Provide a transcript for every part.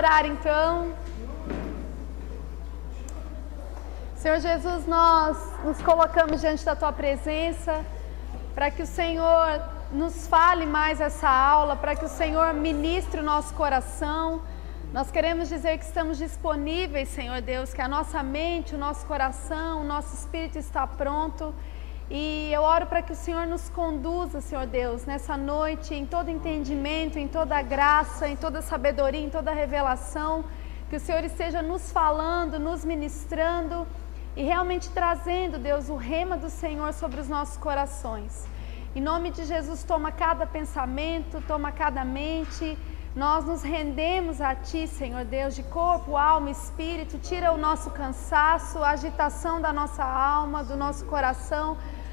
orar então. Senhor Jesus, nós nos colocamos diante da Tua presença, para que o Senhor nos fale mais essa aula, para que o Senhor ministre o nosso coração. Nós queremos dizer que estamos disponíveis, Senhor Deus, que a nossa mente, o nosso coração, o nosso espírito está pronto. E eu oro para que o Senhor nos conduza, Senhor Deus, nessa noite, em todo entendimento, em toda graça, em toda sabedoria, em toda revelação. Que o Senhor esteja nos falando, nos ministrando e realmente trazendo, Deus, o rema do Senhor sobre os nossos corações. Em nome de Jesus, toma cada pensamento, toma cada mente. Nós nos rendemos a Ti, Senhor Deus, de corpo, alma, espírito. Tira o nosso cansaço, a agitação da nossa alma, do nosso coração,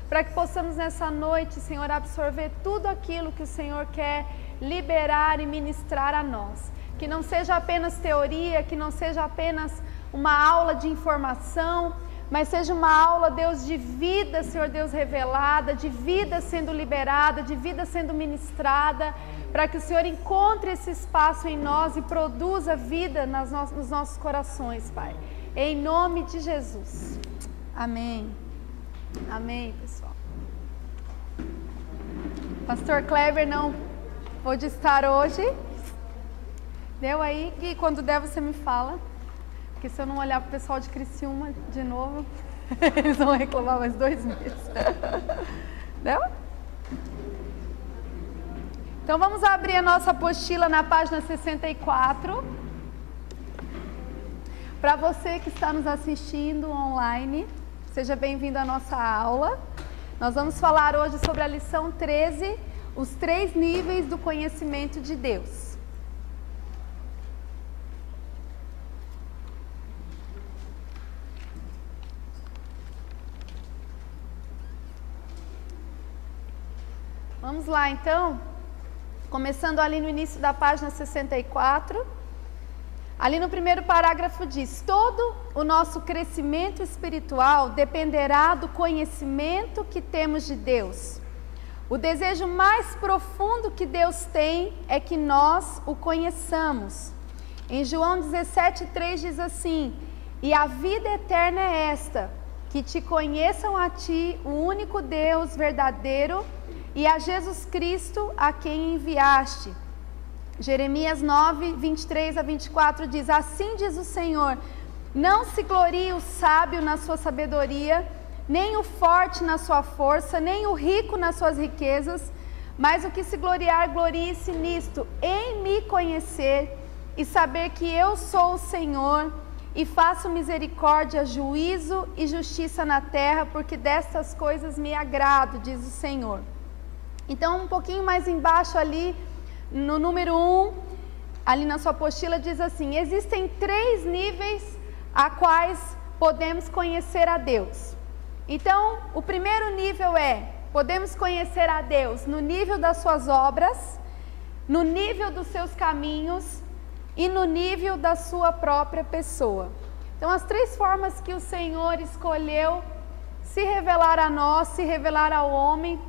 para que possamos nessa noite, Senhor, absorver tudo aquilo que o Senhor quer liberar e ministrar a nós. Que não seja apenas teoria, que não seja apenas uma aula de informação, mas seja uma aula, Deus, de vida, Senhor Deus, revelada, de vida sendo liberada, de vida sendo ministrada, para que o Senhor encontre esse espaço em nós e produza vida nos nossos corações, Pai. Em nome de Jesus. Amém. Amém, pessoal. Pastor Kleber não pôde estar hoje. Deu aí? E quando der você me fala. Porque se eu não olhar para o pessoal de Criciúma de novo, eles vão reclamar mais 2 meses. Deu? Então vamos abrir a nossa apostila na página 64. Para você que está nos assistindo online, seja bem-vindo à nossa aula. Nós vamos falar hoje sobre a lição 13, os 3 níveis do conhecimento de Deus. Vamos lá então, começando ali no início da página 64, ali no primeiro parágrafo diz: todo o nosso crescimento espiritual dependerá do conhecimento que temos de Deus. O desejo mais profundo que Deus tem é que nós o conheçamos. Em João 17,3 diz assim: e a vida eterna é esta, que te conheçam a ti, o único Deus verdadeiro, e a Jesus Cristo, a quem enviaste. Jeremias 9, 23 a 24 diz: assim diz o Senhor, não se glorie o sábio na sua sabedoria, nem o forte na sua força, nem o rico nas suas riquezas, mas o que se gloriar, glorie-se nisto, em me conhecer e saber que eu sou o Senhor, e faço misericórdia, juízo e justiça na terra, porque destas coisas me agrado, diz o Senhor. Então, um pouquinho mais embaixo ali, no número 1, ali na sua apostila, diz assim: existem 3 níveis a quais podemos conhecer a Deus. Então, o primeiro nível é, podemos conhecer a Deus no nível das suas obras, no nível dos seus caminhos e no nível da sua própria pessoa. Então, as 3 formas que o Senhor escolheu se revelar a nós, se revelar ao homem.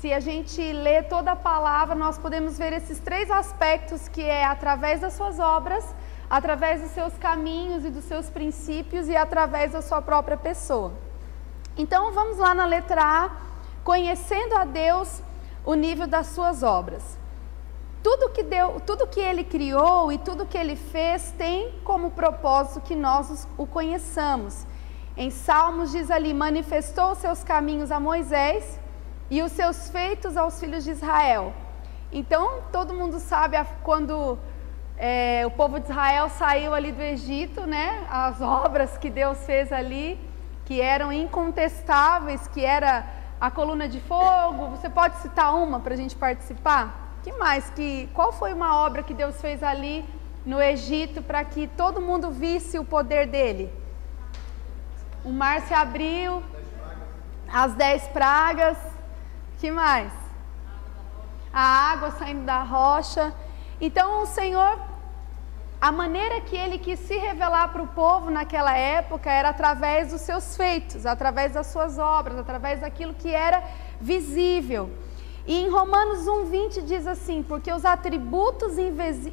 Se a gente lê toda a palavra, nós podemos ver esses 3 aspectos, que é através das suas obras, através dos seus caminhos e dos seus princípios e através da sua própria pessoa. Então vamos lá na letra A, conhecendo a Deus, o nível das suas obras. Tudo que Ele criou e tudo que Ele fez tem como propósito que nós o conheçamos. Em Salmos diz ali: manifestou os seus caminhos a Moisés e os seus feitos aos filhos de Israel. Então, todo mundo sabe quando o povo de Israel saiu ali do Egito, né? As obras que Deus fez ali, que eram incontestáveis, que era a coluna de fogo. Você pode citar uma para a gente participar? Que mais? Qual foi uma obra que Deus fez ali no Egito para que todo mundo visse o poder dele? O mar se abriu, as 10 pragas. Que mais? A água saindo da rocha. Então o Senhor, a maneira que Ele quis se revelar para o povo naquela época era através dos seus feitos, através das suas obras, através daquilo que era visível. E em Romanos 1,20 diz assim: porque os atributos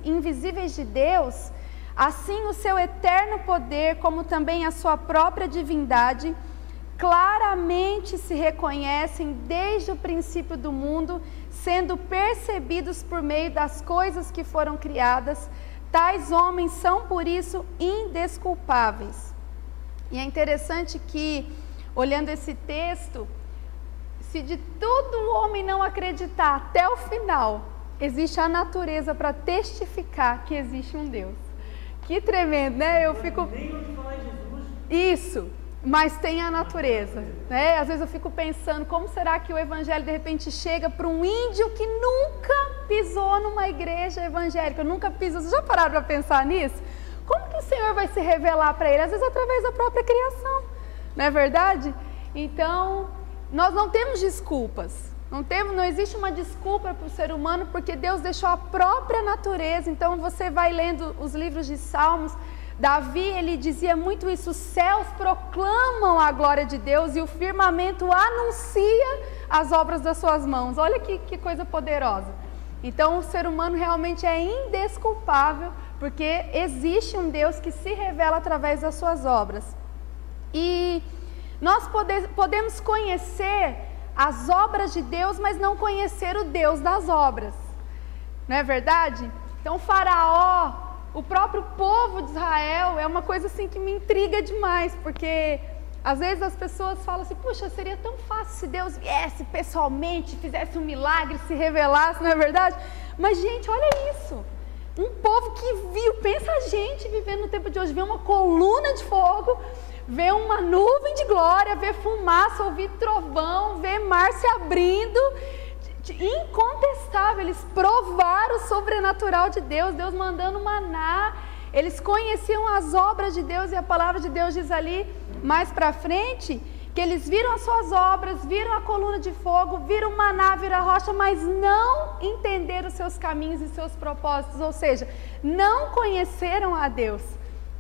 invisíveis de Deus, Assim o seu eterno poder, como também a sua própria divindade, claramente se reconhecem desde o princípio do mundo, sendo percebidos por meio das coisas que foram criadas. Tais homens são, por isso, indesculpáveis. E é interessante que, olhando esse texto, se de tudo o homem não acreditar até o final, existe a natureza para testificar que existe um Deus. Que tremendo, né? Eu fico... Isso, mas tem a natureza, né? Às vezes eu fico pensando, como será que o evangelho de repente chega para um índio que nunca pisou numa igreja evangélica, nunca pisou... Vocês já pararam para pensar nisso? Como que o Senhor vai se revelar para ele? Às vezes através da própria criação, não é verdade? Então, nós não temos desculpas. Não existe uma desculpa para o ser humano, porque Deus deixou a própria natureza. Então você vai lendo os livros de Salmos, Davi, ele dizia muito isso: os céus proclamam a glória de Deus e o firmamento anuncia as obras das suas mãos. Olha que coisa poderosa. Então o ser humano realmente é indesculpável, porque existe um Deus que se revela através das suas obras. E nós podemos conhecer as obras de Deus, mas não conhecer o Deus das obras, não é verdade? Então Faraó, o próprio povo de Israel, é uma coisa assim que me intriga demais, porque às vezes as pessoas falam assim: puxa, seria tão fácil se Deus viesse pessoalmente, fizesse um milagre, se revelasse, não é verdade? Mas gente, olha isso, um povo que viu, pensa a gente vivendo no tempo de hoje, vê uma coluna de fogo, vê uma nuvem de glória, vê fumaça, ouvir trovão, vê mar se abrindo, incontestável. Eles provaram o sobrenatural de Deus, Deus mandando maná, eles conheciam as obras de Deus, e a palavra de Deus diz ali, mais para frente, que eles viram as suas obras, viram a coluna de fogo, viram o maná, viram a rocha, mas não entenderam os seus caminhos e seus propósitos, ou seja, não conheceram a Deus.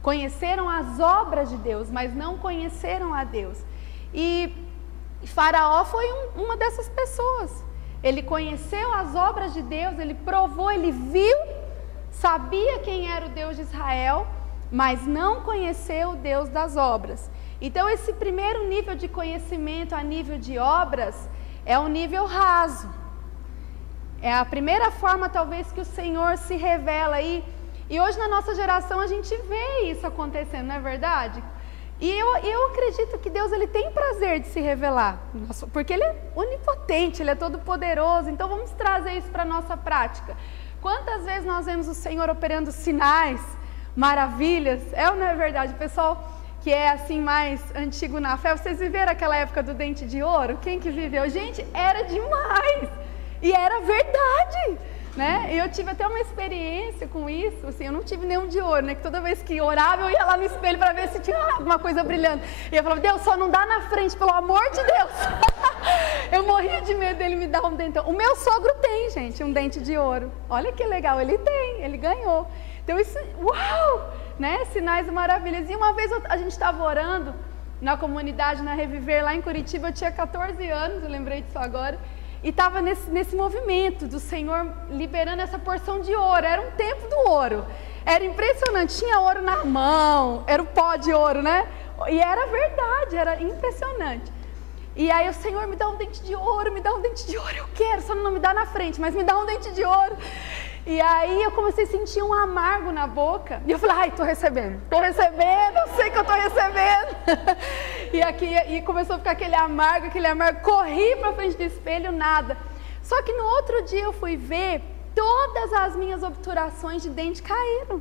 Conheceram as obras de Deus, mas não conheceram a Deus. E Faraó foi uma dessas pessoas. Ele conheceu as obras de Deus, ele provou, ele viu, sabia quem era o Deus de Israel, mas não conheceu o Deus das obras. Então esse primeiro nível de conhecimento a nível de obras é um nível raso. É a primeira forma talvez que o Senhor se revela aí. E hoje na nossa geração a gente vê isso acontecendo, não é verdade? E eu acredito que Deus, ele tem prazer de se revelar, porque ele é onipotente, ele é todo poderoso. Então vamos trazer isso para a nossa prática. Quantas vezes nós vemos o Senhor operando sinais, maravilhas? É ou não é verdade? O pessoal que é assim mais antigo na fé, vocês viveram aquela época do dente de ouro? Quem que viveu? Gente, era demais! E era verdade! Né? Eu tive até uma experiência com isso, assim, eu não tive nenhum de ouro, né? Que toda vez que orava eu ia lá no espelho para ver se tinha alguma coisa brilhando, e eu falava: Deus, só não dá na frente, pelo amor de Deus. Eu morria de medo dele me dar um dentão. O meu sogro tem, gente, um dente de ouro, olha que legal, ele tem, ele ganhou. Então isso, uau, né? Sinais e maravilhas. E uma vez a gente estava orando na comunidade, na Reviver, lá em Curitiba, eu tinha 14 anos, eu lembrei disso agora. E estava nesse movimento do Senhor liberando essa porção de ouro. Era um tempo do ouro. Era impressionante. Tinha ouro na mão. Era o pó de ouro, né? E era verdade. Era impressionante. E aí o Senhor: me dá um dente de ouro, me dá um dente de ouro. Eu quero, só não me dá na frente, mas me dá um dente de ouro. E aí eu comecei a sentir um amargo na boca. E eu falei: ai, estou recebendo, eu sei que eu estou recebendo. E começou a ficar aquele amargo. Corri para frente do espelho, nada. Só que no outro dia eu fui ver, todas as minhas obturações de dente caíram.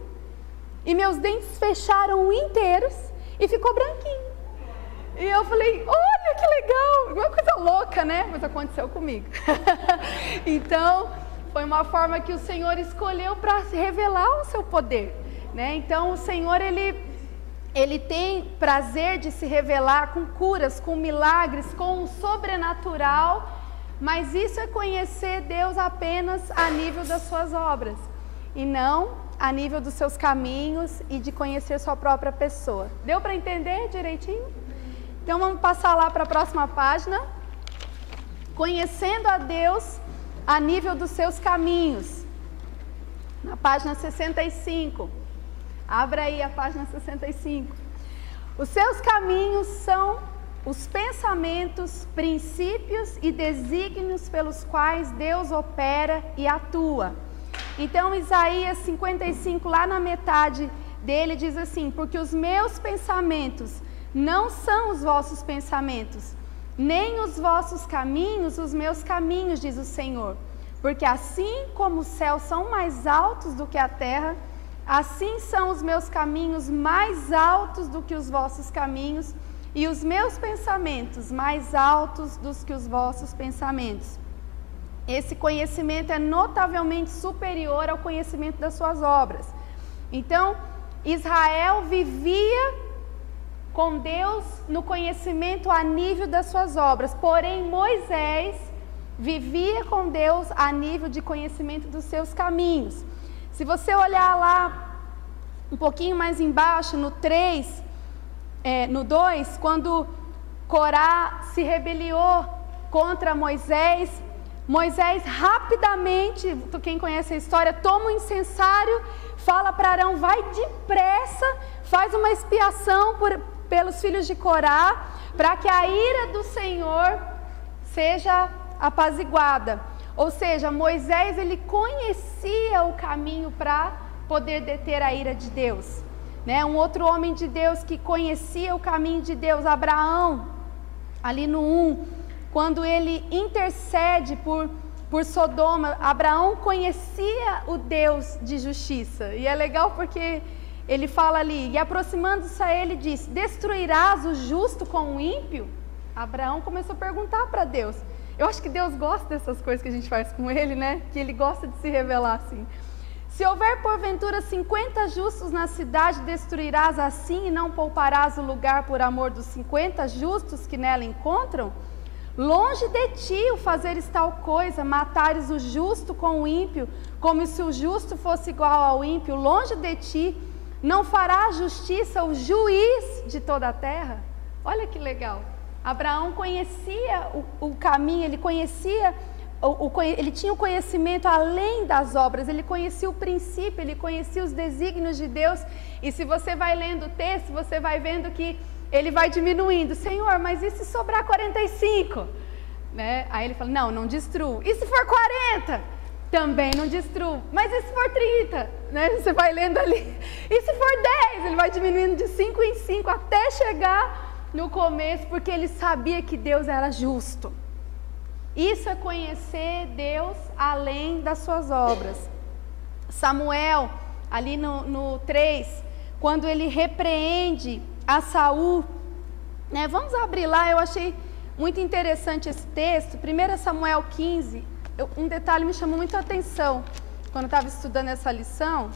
E meus dentes fecharam inteiros e ficou branquinho. E eu falei: olha que legal, uma coisa louca, né? Mas aconteceu comigo. Então, foi uma forma que o Senhor escolheu para revelar o seu poder, né? Então o Senhor, ele tem prazer de se revelar com curas, com milagres, com o sobrenatural, mas isso é conhecer Deus apenas a nível das suas obras, e não a nível dos seus caminhos e de conhecer sua própria pessoa. Deu para entender direitinho? Então vamos passar lá para a próxima página. Conhecendo a Deus a nível dos seus caminhos, na página 65. Abra aí a página 65. Os seus caminhos são os pensamentos, princípios e desígnios pelos quais Deus opera e atua. Então, Isaías 55, lá na metade dele, diz assim: porque os meus pensamentos não são os vossos pensamentos, nem os vossos caminhos os meus caminhos, diz o Senhor. Porque assim como os céus são mais altos do que a terra, assim são os meus caminhos mais altos do que os vossos caminhos, e os meus pensamentos mais altos do que os vossos pensamentos. Esse conhecimento é notavelmente superior ao conhecimento das suas obras. Então, Israel vivia com Deus no conhecimento a nível das suas obras, porém Moisés vivia com Deus a nível de conhecimento dos seus caminhos. Se você olhar lá um pouquinho mais embaixo, no 3, no 2, quando Corá se rebeliou contra Moisés, Moisés rapidamente, quem conhece a história, toma um incensário, fala para Arão: vai depressa, faz uma expiação pelos filhos de Corá, para que a ira do Senhor seja apaziguada. Ou seja, Moisés, ele conhecia o caminho para poder deter a ira de Deus, né? Um outro homem de Deus que conhecia o caminho de Deus, Abraão, ali no 1, quando ele intercede por Sodoma, Abraão conhecia o Deus de justiça. E é legal porque ele fala ali: e aproximando-se a ele, disse: destruirás o justo com o ímpio? Abraão começou a perguntar para Deus. Eu acho que Deus gosta dessas coisas que a gente faz com ele, né? Que ele gosta de se revelar assim. Se houver porventura 50 justos na cidade, destruirás assim e não pouparás o lugar por amor dos 50 justos que nela encontram? Longe de ti o fazeres tal coisa, matares o justo com o ímpio, como se o justo fosse igual ao ímpio. Longe de ti, não fará justiça o juiz de toda a terra? Olha que legal. Abraão conhecia o caminho, ele conhecia, ele tinha o conhecimento além das obras, ele conhecia o princípio, ele conhecia os desígnios de Deus. E se você vai lendo o texto, você vai vendo que ele vai diminuindo: Senhor, mas e se sobrar 45? Né? Aí ele fala: não destruo. E se for 40? Também não destruo. Mas e se for 30? Né? Você vai lendo ali. E se for 10? Ele vai diminuindo de 5 em 5 até chegar no começo, porque ele sabia que Deus era justo. Isso é conhecer Deus além das suas obras. Samuel, ali no 3, quando ele repreende a Saul, né? Vamos abrir lá, eu achei muito interessante esse texto, 1 Samuel 15, um detalhe me chamou muito a atenção, quando eu estava estudando essa lição.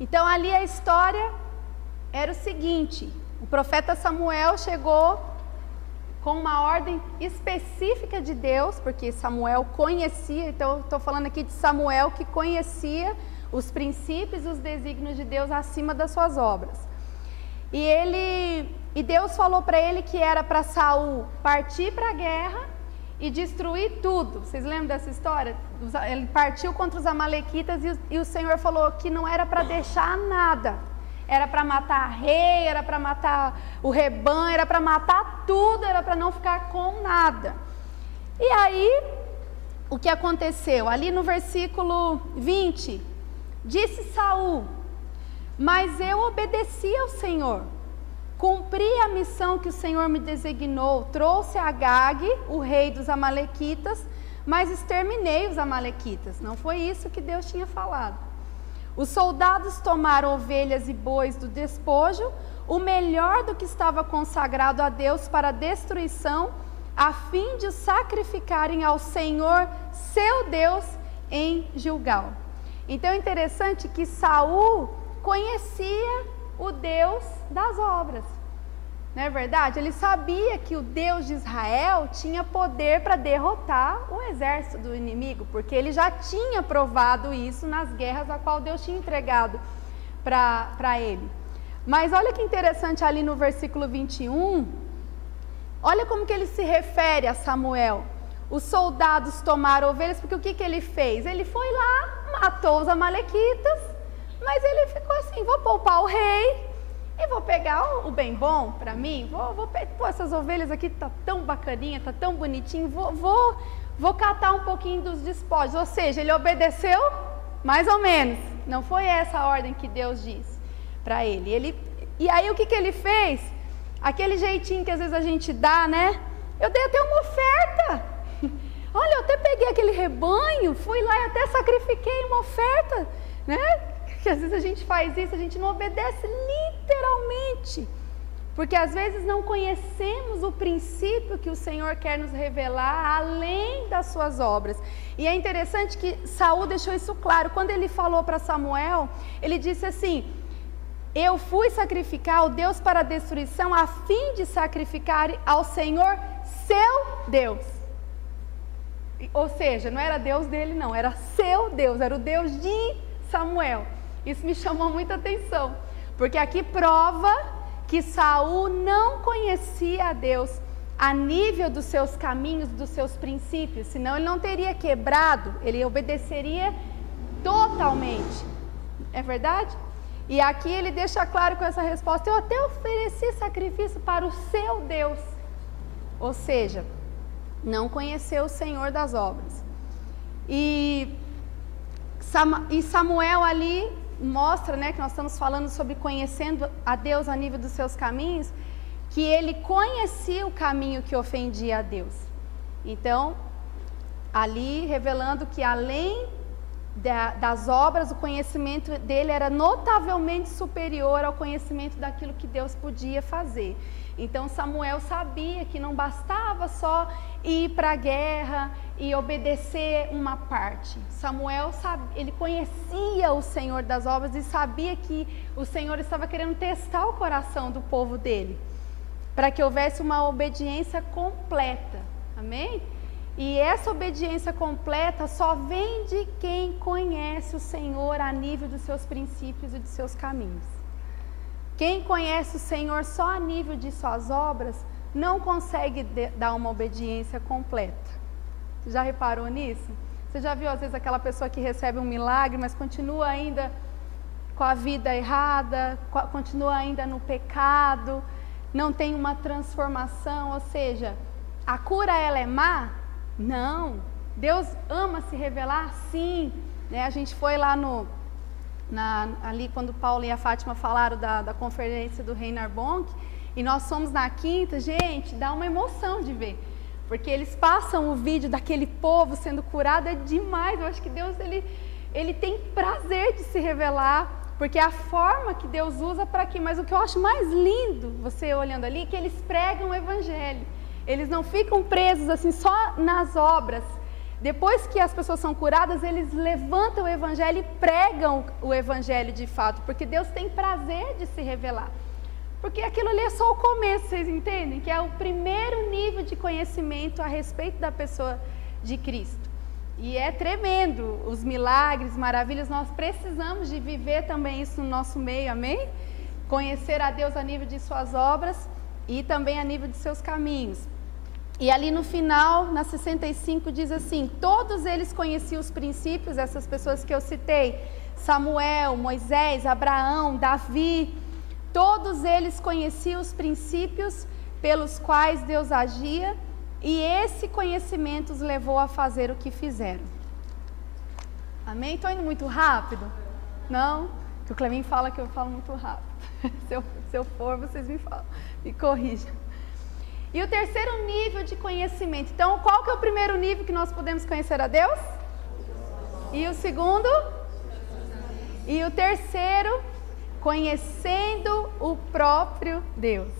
Então ali a história era o seguinte: o profeta Samuel chegou com uma ordem específica de Deus, porque Samuel conhecia, então estou falando aqui de Samuel que conhecia os princípios e os desígnios de Deus acima das suas obras. E Deus falou para ele que era para Saul partir para a guerra e destruir tudo. Vocês lembram dessa história? Ele partiu contra os amalequitas e o Senhor falou que não era para deixar nada. Era para matar rei, era para matar o rebanho, era para matar tudo, era para não ficar com nada. E aí, o que aconteceu? Ali no versículo 20, disse Saul: mas eu obedeci ao Senhor, cumpri a missão que o Senhor me designou, trouxe Agag, o rei dos amalequitas, mas exterminei os amalequitas. Não foi isso que Deus tinha falado. Os soldados tomaram ovelhas e bois do despojo, o melhor do que estava consagrado a Deus para destruição, a fim de o sacrificarem ao Senhor, seu Deus, em Gilgal. Então é interessante que Saul conhecia o Deus das obras. Não é verdade? Ele sabia que o Deus de Israel tinha poder para derrotar o exército do inimigo, porque ele já tinha provado isso nas guerras a qual Deus tinha entregado para ele. Mas olha que interessante ali no versículo 21, olha como que ele se refere a Samuel. Os soldados tomaram ovelhas, porque o que ele fez? Ele foi lá, matou os amalequitas, mas ele ficou assim, vou poupar o rei e vou pegar o bem bom para mim, pô, essas ovelhas aqui tá tão bacaninha, tá tão bonitinho, vou catar um pouquinho dos despojos. Ou seja, ele obedeceu mais ou menos, não foi essa a ordem que Deus disse para ele. E aí o que ele fez? Aquele jeitinho que às vezes a gente dá, né? Eu dei até uma oferta. Olha, eu até peguei aquele rebanho, fui lá e até sacrifiquei uma oferta, né? Que às vezes a gente faz isso, a gente não obedece literalmente, porque às vezes não conhecemos o princípio que o Senhor quer nos revelar além das suas obras. E é interessante que Saul deixou isso claro, quando ele falou para Samuel, ele disse assim: eu fui sacrificar o Deus para a destruição a fim de sacrificar ao Senhor seu Deus. Ou seja, não era Deus dele não, era seu Deus, era o Deus de Samuel. Isso me chamou muita atenção, porque aqui prova que Saul não conhecia a Deus a nível dos seus caminhos, dos seus princípios, senão ele não teria quebrado, ele obedeceria totalmente. É verdade? E aqui ele deixa claro com essa resposta: eu até ofereci sacrifício para o seu Deus. Ou seja, não conheceu o Senhor das obras. E Samuel ali mostra, né, que nós estamos falando sobre conhecendo a Deus a nível dos seus caminhos, que ele conhecia o caminho que ofendia a Deus. Então, ali revelando que além das obras, o conhecimento dele era notavelmente superior ao conhecimento daquilo que Deus podia fazer. Então Samuel sabia que não bastava só ir para a guerra e obedecer uma parte. Samuel ele conhecia o Senhor das obras e sabia que o Senhor estava querendo testar o coração do povo dele, para que houvesse uma obediência completa. Amém? E essa obediência completa só vem de quem conhece o Senhor a nível dos seus princípios e dos seus caminhos. Quem conhece o Senhor só a nível de suas obras, não consegue dar uma obediência completa. Você já reparou nisso? Você já viu às vezes aquela pessoa que recebe um milagre, mas continua ainda com a vida errada, continua ainda no pecado, não tem uma transformação? Ou seja, a cura ela é má? Não. Deus ama se revelar? Sim. Né? A gente foi lá ali quando Paulo e a Fátima falaram da conferência do Reinhard Bonk, e nós fomos na quinta. Gente, dá uma emoção de ver, porque eles passam o vídeo daquele povo sendo curado, é demais. Eu acho que Deus ele tem prazer de se revelar, porque é a forma que Deus usa para quê? Mas o que eu acho mais lindo, você olhando ali, é que eles pregam o evangelho. Eles não ficam presos assim só nas obras. Depois que as pessoas são curadas, eles levantam o evangelho e pregam o evangelho de fato, porque Deus tem prazer de se revelar. Porque aquilo ali é só o começo, vocês entendem? Que é o primeiro nível de conhecimento a respeito da pessoa de Cristo. E é tremendo, os milagres, maravilhas, nós precisamos de viver também isso no nosso meio, amém? Conhecer a Deus a nível de suas obras e também a nível de seus caminhos. E ali no final, na 65, diz assim: todos eles conheciam os princípios, essas pessoas que eu citei, Samuel, Moisés, Abraão, Davi, todos eles conheciam os princípios pelos quais Deus agia, e esse conhecimento os levou a fazer o que fizeram. Amém? Estou indo muito rápido? Não? Porque o Cleminho fala que eu falo muito rápido. Se eu for, vocês me corrijam. E o terceiro nível de conhecimento. Então, qual que é o primeiro nível que nós podemos conhecer a Deus? E o segundo? E o terceiro, conhecendo o próprio Deus.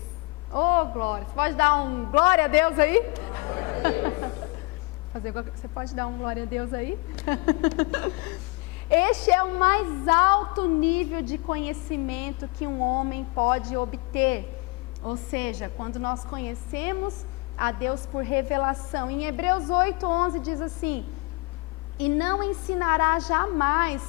Oh, glória! Você pode dar um glória a Deus aí? Você pode dar um glória a Deus aí? Este é o mais alto nível de conhecimento que um homem pode obter. Ou seja, quando nós conhecemos a Deus por revelação. Em Hebreus 8:11 diz assim: e não ensinará jamais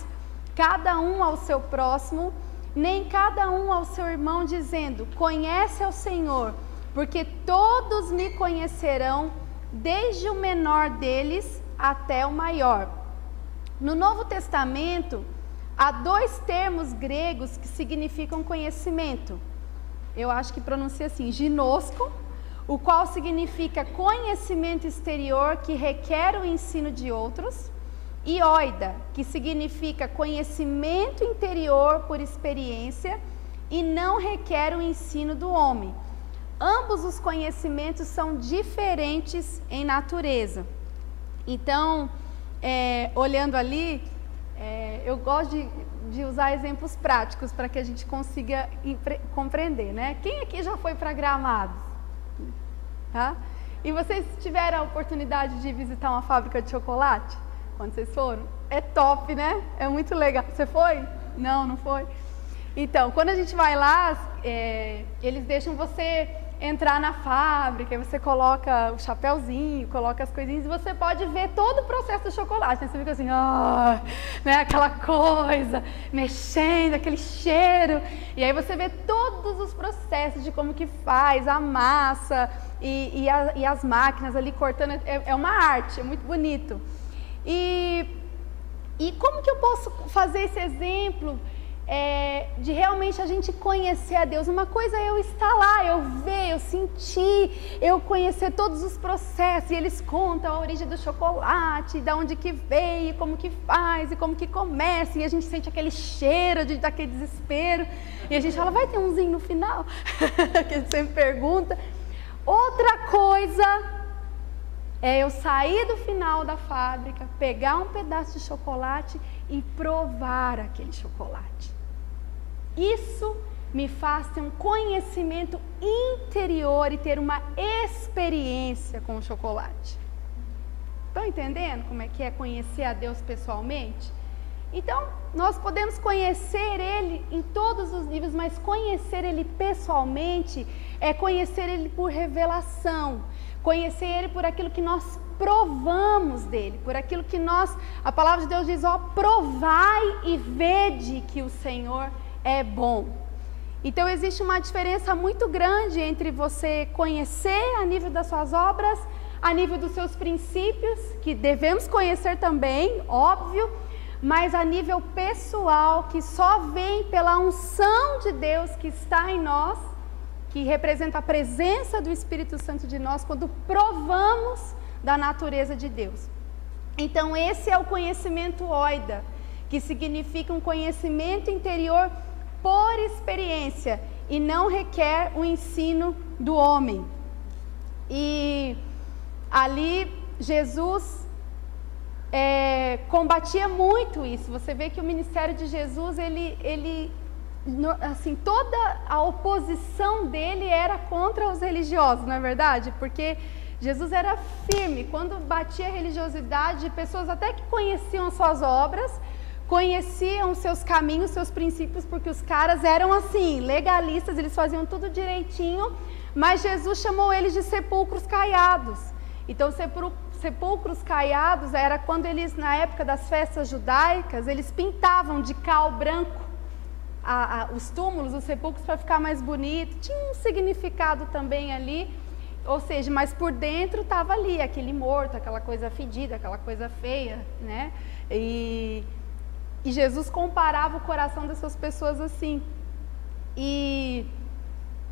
cada um ao seu próximo nem cada um ao seu irmão, dizendo: conhece ao Senhor, porque todos me conhecerão, desde o menor deles até o maior. No Novo Testamento, há 2 termos gregos que significam conhecimento. Eu acho que pronuncia assim, ginosco, o qual significa conhecimento exterior que requer o ensino de outros, e oida, que significa conhecimento interior por experiência e não requer o ensino do homem. Ambos os conhecimentos são diferentes em natureza. Então, olhando ali, eu gosto de usar exemplos práticos para que a gente consiga compreender, né? Quem aqui já foi para Gramados? Tá? E vocês tiveram a oportunidade de visitar uma fábrica de chocolate? Quando vocês foram? É top, né? É muito legal. Você foi? Não foi? Então, quando a gente vai lá, eles deixam você entrar na fábrica, aí você coloca o chapéuzinho, coloca as coisinhas e você pode ver todo o processo do chocolate. Né? Você fica assim, né? Aquela coisa, mexendo, aquele cheiro. E aí você vê todos os processos de como que faz, a massa e as máquinas ali cortando. É uma arte, é muito bonito. E como que eu posso fazer esse exemplo de realmente a gente conhecer a Deus? Uma coisa é eu estar lá, eu ver, eu sentir, eu conhecer todos os processos, e eles contam a origem do chocolate, de onde que veio, como que faz, e como que começa, e a gente sente aquele cheiro, daquele desespero, e a gente fala, vai ter umzinho no final? Que a gente sempre pergunta. Outra coisa é eu sair do final da fábrica, pegar um pedaço de chocolate e provar aquele chocolate. Isso me faz ter um conhecimento interior e ter uma experiência com o chocolate. Estão entendendo como é que é conhecer a Deus pessoalmente? Então, nós podemos conhecer Ele em todos os níveis, mas conhecer Ele pessoalmente é conhecer Ele por revelação. Conhecer Ele por aquilo que nós provamos dEle, por aquilo que a palavra de Deus diz, provai e vede que o Senhor é bom. Então existe uma diferença muito grande entre você conhecer a nível das suas obras, a nível dos seus princípios, que devemos conhecer também, óbvio, mas a nível pessoal, que só vem pela unção de Deus que está em nós, que representa a presença do Espírito Santo de nós, quando provamos da natureza de Deus. Então esse é o conhecimento oida, que significa um conhecimento interior por experiência, e não requer o ensino do homem. E ali Jesus combatia muito isso. Você vê que o ministério de Jesus, assim, toda a oposição dele era contra os religiosos, não é verdade? Porque Jesus era firme, quando batia a religiosidade de pessoas até que conheciam as suas obras, conheciam seus caminhos, seus princípios, porque os caras eram assim, legalistas, eles faziam tudo direitinho, mas Jesus chamou eles de sepulcros caiados. Então, sepulcros caiados era quando eles, na época das festas judaicas, eles pintavam de cal branco os túmulos, os sepulcros, para ficar mais bonito. Tinha um significado também ali, ou seja, mas por dentro estava ali aquele morto, aquela coisa fedida, aquela coisa feia, né? E Jesus comparava o coração dessas pessoas assim. E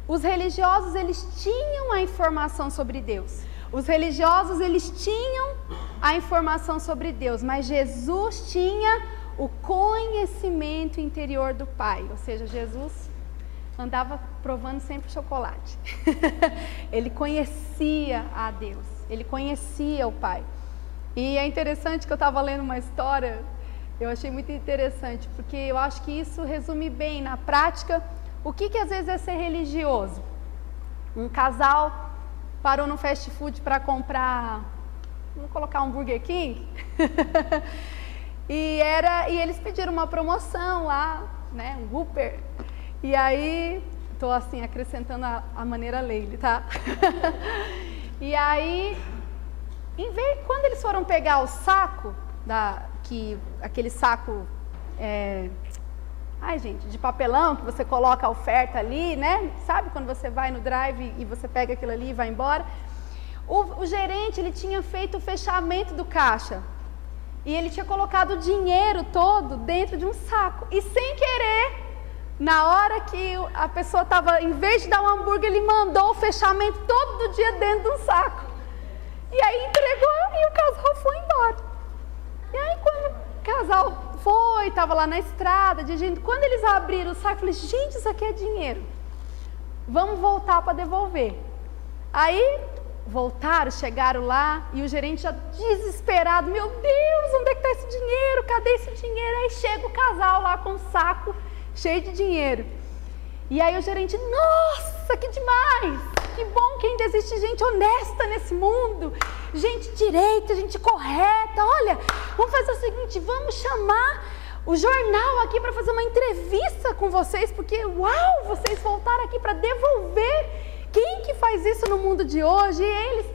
os religiosos, eles tinham a informação sobre Deus. Os religiosos, eles tinham a informação sobre Deus, mas Jesus tinha o conhecimento interior do Pai. Ou seja, Jesus andava provando sempre chocolate. Ele conhecia a Deus, ele conhecia o Pai. E é interessante que eu estava lendo uma história, eu achei muito interessante, porque eu acho que isso resume bem na prática o que às vezes é ser religioso. Um casal parou no fast food para comprar, vamos colocar um Burger King, e eles pediram uma promoção lá, né, um Whopper, e aí, estou assim acrescentando a maneira Leile, tá? E aí, quando eles foram pegar o saco, aquele saco Ai, gente, de papelão, que você coloca a oferta ali, né? Sabe quando você vai no drive e você pega aquilo ali e vai embora? O gerente, ele tinha feito o fechamento do caixa. E ele tinha colocado o dinheiro todo dentro de um saco. E sem querer, na hora que a pessoa estava, em vez de dar um hambúrguer, ele mandou o fechamento todo do dia dentro de um saco. E aí entregou e o casal foi embora. E aí quando o casal foi, estava lá na estrada, dirigindo, quando eles abriram o saco, eu falei, gente, isso aqui é dinheiro. Vamos voltar para devolver. Aí voltaram, chegaram lá e o gerente já desesperado, meu Deus, onde é que está esse dinheiro? Cadê esse dinheiro? Aí chega o casal lá com um saco cheio de dinheiro. E aí o gerente, nossa, que demais! Que bom que ainda existe gente honesta nesse mundo, gente direita, gente correta. Olha, vamos fazer o seguinte, vamos chamar o jornal aqui para fazer uma entrevista com vocês, porque, uau, vocês voltaram aqui para devolver. Quem que faz isso no mundo de hoje? E eles,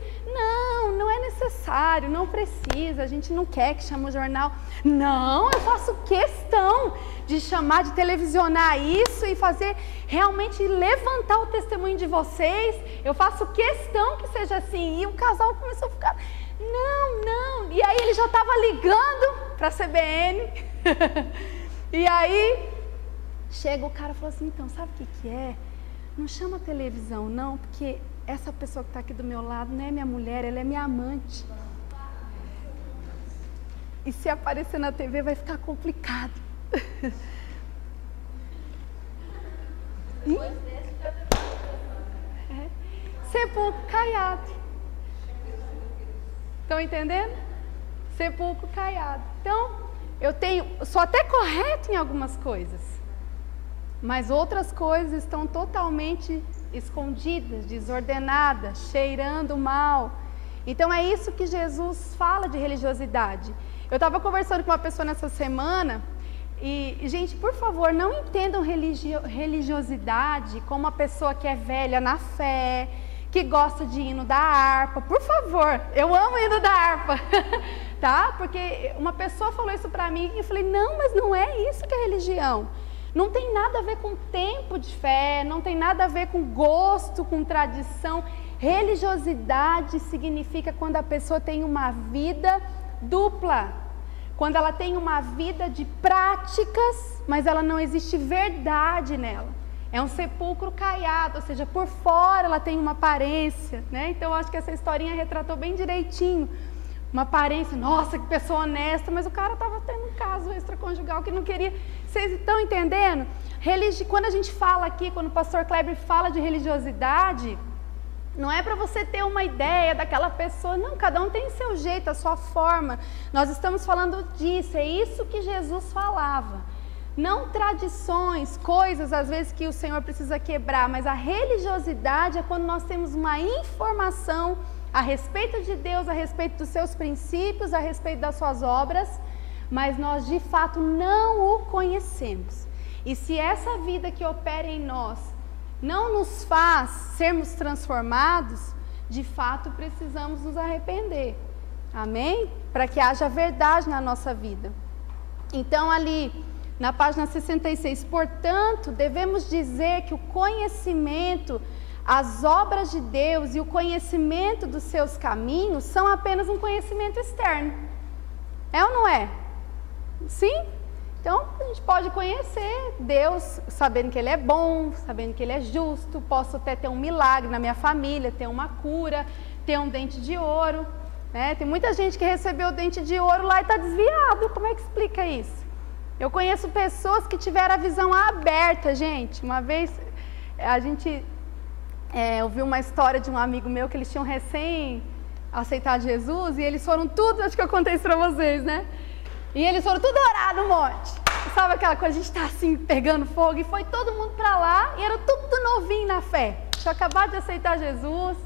não é necessário, não precisa, a gente não quer que chame o jornal. Não, eu faço questão de chamar, de televisionar isso e fazer realmente levantar o testemunho de vocês. Eu faço questão que seja assim. E o casal começou a ficar, não. E aí ele já estava ligando para a CBN. E aí chega o cara e falou assim, então, sabe o que é? Não chama televisão não, porque essa pessoa que está aqui do meu lado não é minha mulher, ela é minha amante. E se aparecer na TV vai ficar complicado. Sepulcro caiado. Estão entendendo? Sepulcro caiado. Então, sou até correto em algumas coisas, mas outras coisas estão totalmente escondidas, desordenadas, cheirando mal. Então é isso que Jesus fala de religiosidade. Eu estava conversando com uma pessoa nessa semana e, gente, por favor, não entendam religiosidade como uma pessoa que é velha na fé, que gosta de hino da harpa. Por favor, eu amo hino da harpa, tá? Porque uma pessoa falou isso para mim e eu falei, não, mas não é isso que é religião. Não tem nada a ver com tempo de fé, não tem nada a ver com gosto, com tradição. Religiosidade significa quando a pessoa tem uma vida dupla, quando ela tem uma vida de práticas, mas ela não existe verdade nela. É um sepulcro caiado, ou seja, por fora ela tem uma aparência, né? Então eu acho que essa historinha retratou bem direitinho. Uma aparência, nossa, que pessoa honesta, mas o cara estava tendo um caso extraconjugal que não queria. Vocês estão entendendo? Quando a gente fala aqui, quando o pastor Kleber fala de religiosidade, não é para você ter uma ideia daquela pessoa, não, cada um tem seu jeito, a sua forma. Nós estamos falando disso, é isso que Jesus falava. Não tradições, coisas às vezes que o Senhor precisa quebrar, mas a religiosidade é quando nós temos uma informação a respeito de Deus, a respeito dos seus princípios, a respeito das suas obras, mas nós de fato não o conhecemos. E se essa vida que opera em nós não nos faz sermos transformados, de fato precisamos nos arrepender, amém? Para que haja verdade na nossa vida. Então ali na página 66, portanto, devemos dizer que o conhecimento, as obras de Deus e o conhecimento dos seus caminhos são apenas um conhecimento externo. É ou não é? Sim? Então, a gente pode conhecer Deus sabendo que Ele é bom, sabendo que Ele é justo, posso até ter um milagre na minha família, ter uma cura, ter um dente de ouro, né? Tem muita gente que recebeu o dente de ouro lá e está desviado. Como é que explica isso? Eu conheço pessoas que tiveram a visão aberta, gente. Uma vez, a gente ouviu uma história de um amigo meu que eles tinham recém aceitado Jesus e eles foram tudo, acho que eu contei isso para vocês, né? E eles foram tudo orar no monte. Sabe aquela coisa, a gente está assim, pegando fogo, e foi todo mundo para lá, e era tudo novinho na fé. Tinha acabado de aceitar Jesus.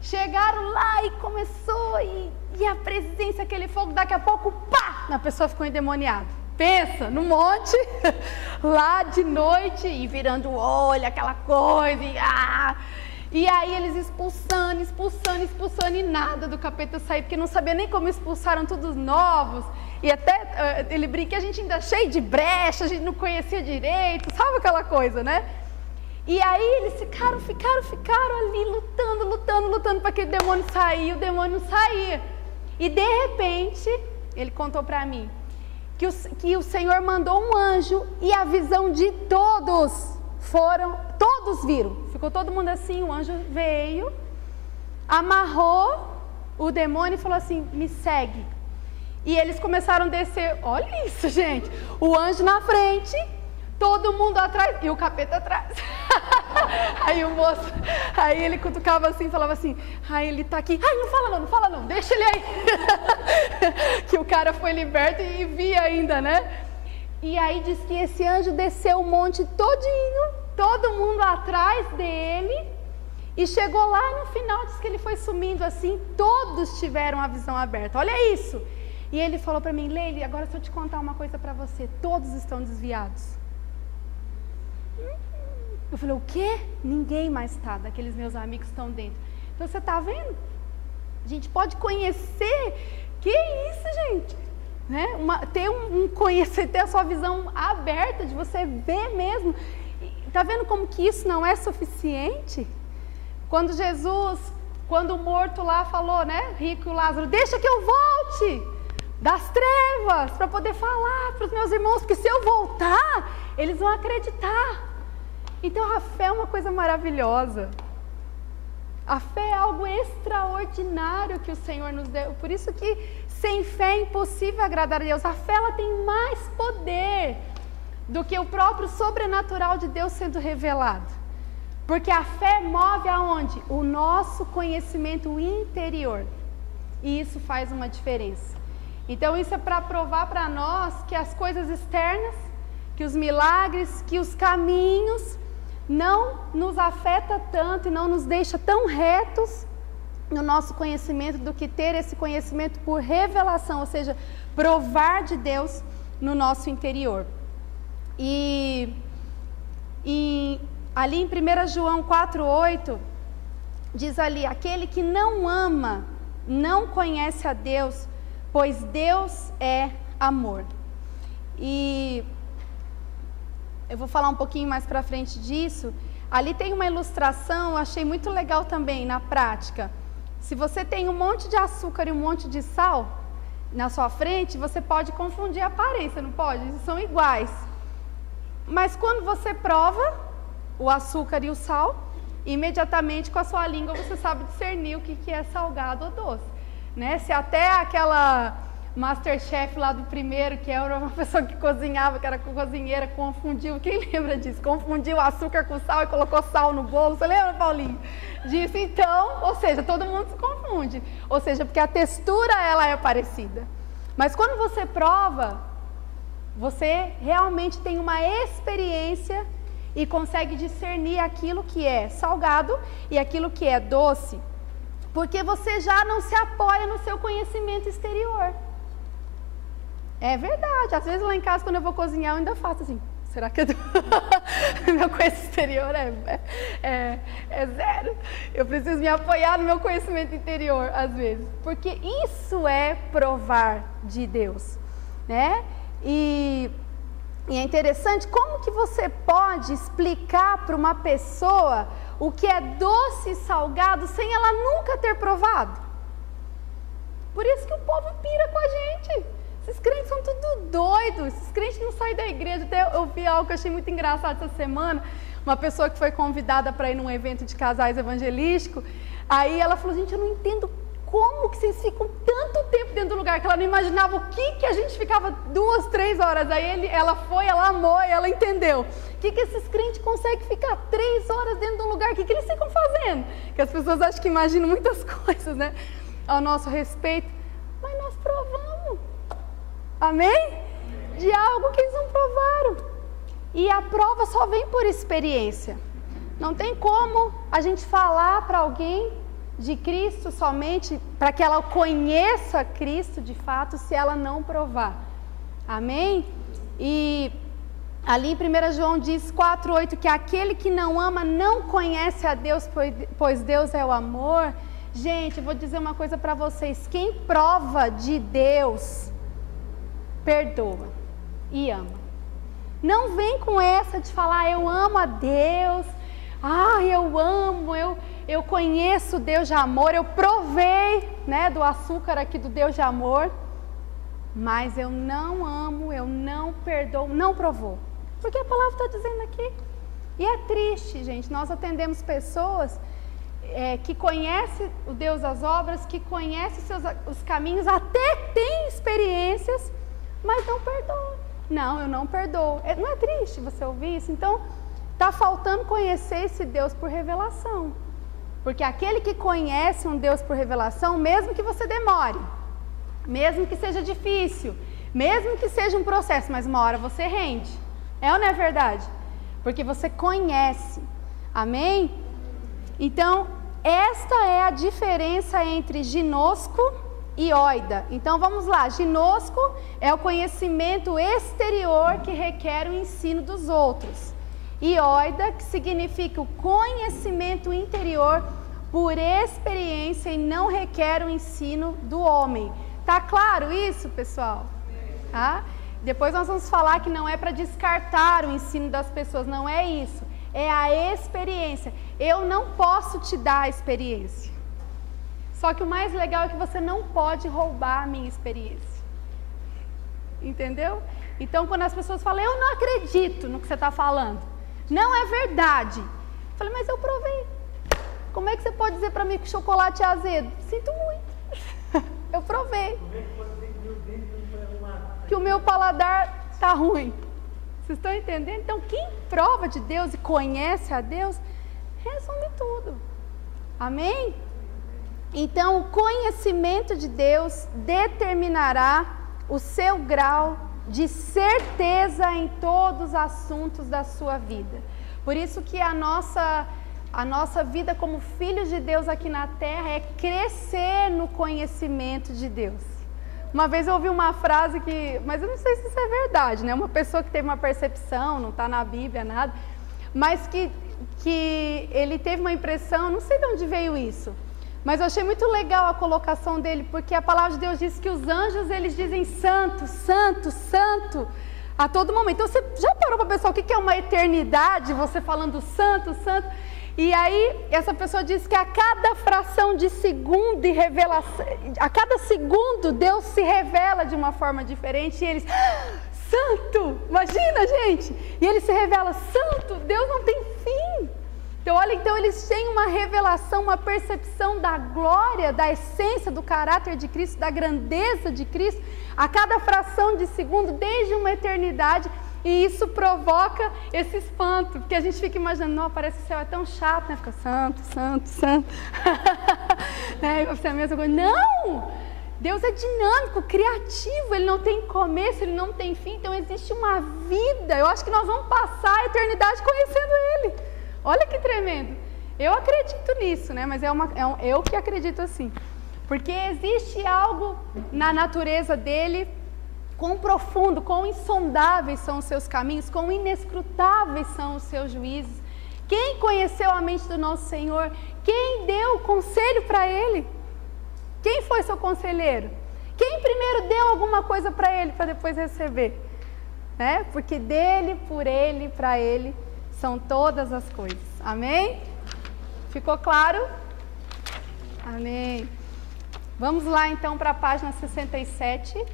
Chegaram lá e começou, e a presença, aquele fogo, daqui a pouco, pá! A pessoa ficou endemoniada. Pensa, no monte, lá de noite, e virando o olho, aquela coisa, e aí eles expulsando, e nada do capeta sair, porque não sabia nem como expulsaram todos novos. E até, ele brinca, a gente ainda cheio de brecha, a gente não conhecia direito, sabe aquela coisa, né? E aí eles ficaram ali lutando para que o demônio saia, o demônio não saía. E de repente, ele contou para mim, que o Senhor mandou um anjo e a visão de todos viram. Ficou todo mundo assim, o anjo veio, amarrou o demônio e falou assim, me segue. E eles começaram a descer, olha isso, gente, o anjo na frente, todo mundo atrás e o capeta atrás. Aí o moço, aí ele cutucava assim, falava assim, ele tá aqui, não fala não, deixa ele aí. Que o cara foi liberto e via ainda, né? E aí diz que esse anjo desceu o monte todinho, todo mundo atrás dele, e chegou lá no final, diz que ele foi sumindo assim, todos tiveram a visão aberta, olha isso. E ele falou para mim, Leile, agora se eu te contar uma coisa para você, todos estão desviados. Eu falei, o quê? Ninguém mais está, daqueles meus amigos estão dentro. Então você está vendo? A gente pode conhecer, que isso, gente? Né? Ter conhecer, ter a sua visão aberta, de você ver mesmo. Está vendo como que isso não é suficiente? Quando o morto lá falou, né, rico e Lázaro, deixa que eu volte das trevas, para poder falar para os meus irmãos, porque se eu voltar, eles vão acreditar. Então a fé é uma coisa maravilhosa. A fé é algo extraordinário que o Senhor nos deu. Por isso que sem fé é impossível agradar a Deus. A fé ela tem mais poder do que o próprio sobrenatural de Deus sendo revelado. Porque a fé move aonde? O nosso conhecimento interior. E isso faz uma diferença. Então isso é para provar para nós que as coisas externas, que os milagres, que os caminhos não nos afeta tanto e não nos deixa tão retos no nosso conhecimento do que ter esse conhecimento por revelação, ou seja, provar de Deus no nosso interior. E ali em 1 João 4,8, diz ali, aquele que não ama, não conhece a Deus, pois Deus é amor. E eu vou falar um pouquinho mais para frente disso. Ali tem uma ilustração, eu achei muito legal também na prática. Se você tem um monte de açúcar e um monte de sal na sua frente, você pode confundir a aparência, não pode? Eles são iguais. Mas quando você prova o açúcar e o sal, imediatamente com a sua língua você sabe discernir o que é salgado ou doce. Né? Se até aquela Masterchef lá do primeiro, que era uma pessoa que cozinhava, que era cozinheira, confundiu, quem lembra disso? Confundiu açúcar com sal e colocou sal no bolo, você lembra, Paulinho? Disso então, ou seja, todo mundo se confunde, ou seja, porque a textura ela é parecida. Mas quando você prova, você realmente tem uma experiência e consegue discernir aquilo que é salgado e aquilo que é doce, porque você já não se apoia no seu conhecimento exterior. É verdade, às vezes lá em casa quando eu vou cozinhar eu ainda faço assim, será que meu conhecimento exterior é zero? Eu preciso me apoiar no meu conhecimento interior às vezes, porque isso é provar de Deus, né? E é interessante como que você pode explicar para uma pessoa o que é doce e salgado sem ela nunca ter provado. Por isso que o povo pira com a gente. Esses crentes são tudo doidos, esses crentes não saem da igreja. Até eu vi algo que eu achei muito engraçado essa semana, uma pessoa que foi convidada para ir num evento de casais evangelístico, aí ela falou, gente, eu não entendo como que vocês ficam tanto tempo dentro do lugar, que ela não imaginava o que a gente ficava 2, 3 horas, aí ela foi, ela amou e ela entendeu. O que esses crentes conseguem ficar 3 horas dentro de um lugar, o que eles ficam fazendo? Que as pessoas acham que imaginam muitas coisas, né, ao nosso respeito, mas nós provamos. Amém? De algo que eles não provaram. E a prova só vem por experiência. Não tem como a gente falar para alguém de Cristo somente para que ela conheça Cristo de fato, se ela não provar. Amém? E ali em 1 João diz 4,8 que aquele que não ama não conhece a Deus, pois Deus é o amor. Gente, eu vou dizer uma coisa para vocês, quem prova de Deus perdoa e ama. Não vem com essa de falar, eu amo a Deus, eu amo, eu conheço o Deus de amor, eu provei, né, do açúcar aqui do Deus de amor, mas eu não amo, eu não perdoo, não provou. Porque a palavra está dizendo aqui. E é triste, gente, nós atendemos pessoas que conhecem o Deus das obras, que conhecem os caminhos, até têm experiências, mas não perdoam. Não, eu não perdoo. Não é triste você ouvir isso? Então, está faltando conhecer esse Deus por revelação. Porque aquele que conhece um Deus por revelação, mesmo que você demore, mesmo que seja difícil, mesmo que seja um processo, mas uma hora você rende. É ou não é verdade? Porque você conhece. Amém? Então, esta é a diferença entre ginosco e oida. Então, vamos lá. Ginosco é o conhecimento exterior que requer o ensino dos outros. E oida, que significa o conhecimento interior por experiência e não requer o ensino do homem. Tá claro isso, pessoal? Tá? Depois nós vamos falar que não é para descartar o ensino das pessoas, não é isso. É a experiência. Eu não posso te dar a experiência. Só que o mais legal é que você não pode roubar a minha experiência. Entendeu? Então, quando as pessoas falam, eu não acredito no que você está falando, não é verdade. Eu falei, mas eu provei. Como é que você pode dizer para mim que chocolate é azedo? Sinto muito. Eu provei. Que o meu paladar está ruim. Vocês estão entendendo? Então, quem prova de Deus e conhece a Deus, resume tudo. Amém? Então, o conhecimento de Deus determinará o seu grau de certeza em todos os assuntos da sua vida. Por isso que a nossa vida como filhos de Deus aqui na terra é crescer no conhecimento de Deus. Uma vez eu ouvi uma frase mas eu não sei se isso é verdade, né? Uma pessoa que teve uma percepção, não está na Bíblia, nada, mas que ele teve uma impressão, não sei de onde veio isso, mas eu achei muito legal a colocação dele, porque a palavra de Deus diz que os anjos, eles dizem santo, santo, santo, a todo momento. Então você já parou para pensar o que é uma eternidade, você falando santo, santo? E aí, essa pessoa diz que a cada fração de segundo e revelação, a cada segundo, Deus se revela de uma forma diferente e eles, santo, imagina, gente, e ele se revela, santo, Deus não tem fim. Então, olha, eles têm uma revelação, uma percepção da glória, da essência, do caráter de Cristo, da grandeza de Cristo, a cada fração de segundo, desde uma eternidade. E isso provoca esse espanto, porque a gente fica imaginando, não, parece que o céu é tão chato, né? Fica santo, santo, santo. Né? E você mesmo, não! Deus é dinâmico, criativo, Ele não tem começo, Ele não tem fim, então existe uma vida. Eu acho que nós vamos passar a eternidade conhecendo Ele. Olha que tremendo. Eu acredito nisso, né? Mas eu que acredito assim. Porque existe algo na natureza dEle, quão profundo, quão insondáveis são os seus caminhos, quão inescrutáveis são os seus juízos. Quem conheceu a mente do nosso Senhor? Quem deu conselho para Ele? Quem foi seu conselheiro? Quem primeiro deu alguma coisa para Ele, para depois receber? Né? Porque dele, por Ele, para Ele, são todas as coisas. Amém? Ficou claro? Amém. Vamos lá então para a página 67.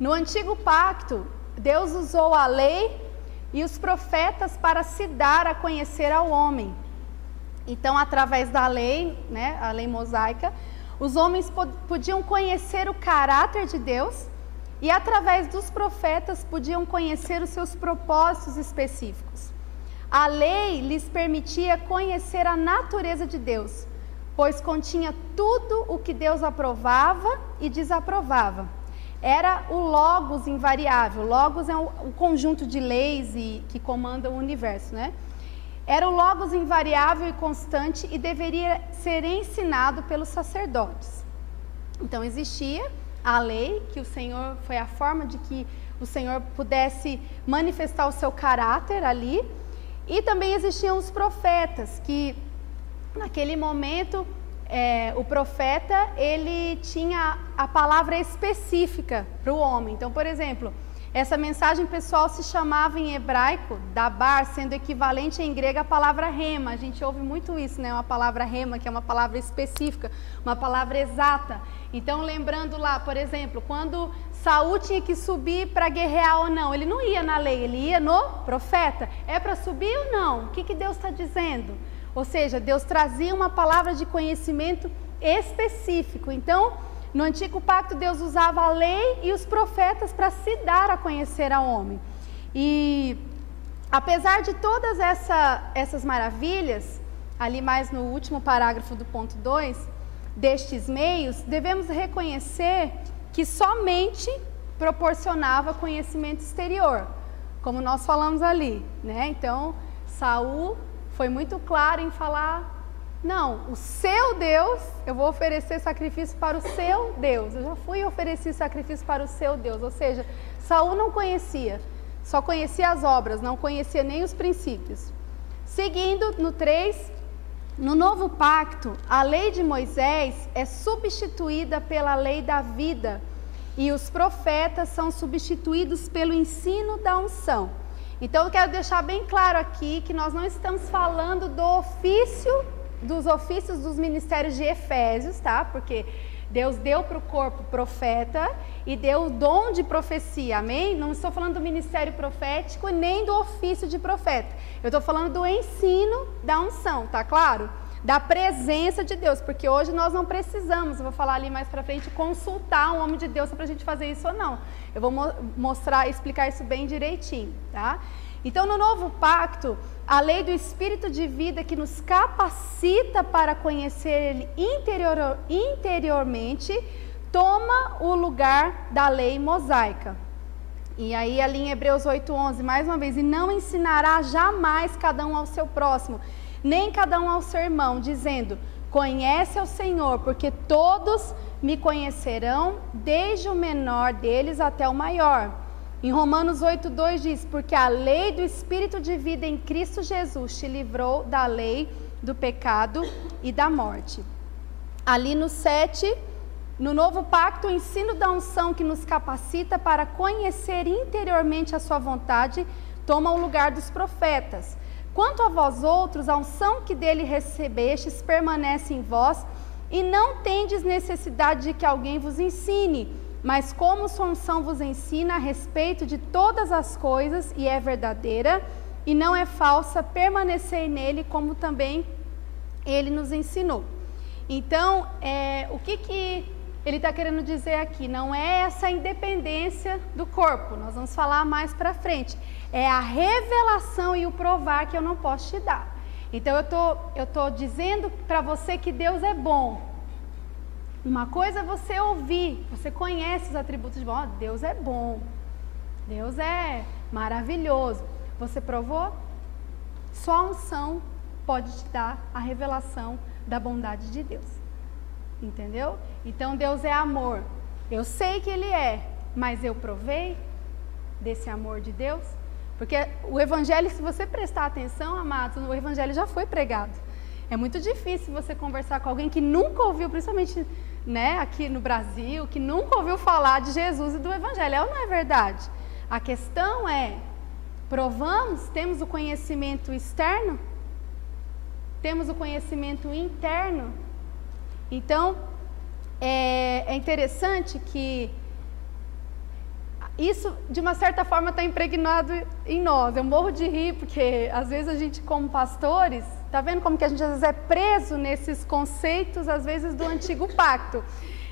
No antigo pacto, Deus usou a lei e os profetas para se dar a conhecer ao homem. Então, através da lei, né, a lei mosaica, os homens podiam conhecer o caráter de Deus e, através dos profetas, podiam conhecer os seus propósitos específicos. A lei lhes permitia conhecer a natureza de Deus, pois continha tudo o que Deus aprovava e desaprovava. Era o logos invariável. Logos é um conjunto de leis que comandam o universo, né? Era o logos invariável e constante e deveria ser ensinado pelos sacerdotes. Então existia a lei, que o Senhor foi a forma de que o Senhor pudesse manifestar o seu caráter ali. E também existiam os profetas, que naquele momento o profeta, ele tinha a palavra específica para o homem. Então, por exemplo, essa mensagem pessoal se chamava em hebraico, dabar, sendo equivalente em grego à palavra rema. A gente ouve muito isso, né? Uma palavra rema, que é uma palavra específica, uma palavra exata. Então, lembrando lá, por exemplo, quando Saul tinha que subir para guerrear ou não, ele não ia na lei, ele ia no profeta. É para subir ou não? O que Deus está dizendo? Ou seja, Deus trazia uma palavra de conhecimento específico. Então, no Antigo Pacto, Deus usava a lei e os profetas para se dar a conhecer ao homem. E, apesar de todas essas maravilhas, ali mais no último parágrafo do ponto 2, destes meios, devemos reconhecer que somente proporcionava conhecimento exterior, como nós falamos ali, né? Então, Saul foi muito claro em falar, não, o seu Deus, eu vou oferecer sacrifício para o seu Deus. Eu já fui e ofereci sacrifício para o seu Deus. Ou seja, Saul não conhecia, só conhecia as obras, não conhecia nem os princípios. Seguindo no 3, no novo pacto, a lei de Moisés é substituída pela lei da vida e os profetas são substituídos pelo ensino da unção. Então, eu quero deixar bem claro aqui que nós não estamos falando dos ofícios dos ministérios de Efésios, tá? Porque Deus deu para o corpo profeta e deu o dom de profecia, amém? Não estou falando do ministério profético nem do ofício de profeta. Eu estou falando do ensino da unção, tá claro? Da presença de Deus, porque hoje nós não precisamos, eu vou falar ali mais para frente, consultar um homem de Deus para a gente fazer isso ou não. Eu vou explicar isso bem direitinho, tá? Então, no novo pacto, a lei do Espírito de vida que nos capacita para conhecer Ele interiormente, toma o lugar da lei mosaica. E aí ali em Hebreus 8:11, mais uma vez, e não ensinará jamais cada um ao seu próximo, nem cada um ao seu irmão, dizendo, conhece ao Senhor, porque todos me conhecerão, desde o menor deles até o maior. Em Romanos 8:2 diz, porque a lei do Espírito de vida em Cristo Jesus te livrou da lei do pecado e da morte. Ali no 7, no novo pacto, o ensino da unção que nos capacita para conhecer interiormente a sua vontade, toma o lugar dos profetas. Quanto a vós outros, a unção que dele recebestes permanece em vós, e não tendes necessidade de que alguém vos ensine, mas como sua unção vos ensina a respeito de todas as coisas, e é verdadeira, e não é falsa, permanecei nele, como também ele nos ensinou. Então, o que ele está querendo dizer aqui? Não é essa independência do corpo, nós vamos falar mais para frente. É a revelação e o provar que eu não posso te dar. Então, eu estou dizendo para você que Deus é bom. Uma coisa é você ouvir, você conhece os atributos de bom, Deus é bom, Deus é maravilhoso. Você provou? Só a unção pode te dar a revelação da bondade de Deus. Entendeu? Então Deus é amor. Eu sei que Ele é, mas eu provei desse amor de Deus? Porque o Evangelho, se você prestar atenção, amados, o Evangelho já foi pregado. É muito difícil você conversar com alguém que nunca ouviu, principalmente aqui no Brasil, que nunca ouviu falar de Jesus e do Evangelho. É ou não é verdade? A questão é, provamos, temos o conhecimento externo? Temos o conhecimento interno? Então, é interessante que isso, de uma certa forma, está impregnado em nós. Eu morro de rir, porque às vezes a gente, como pastores, está vendo como que a gente às vezes é preso nesses conceitos, às vezes, do Antigo Pacto.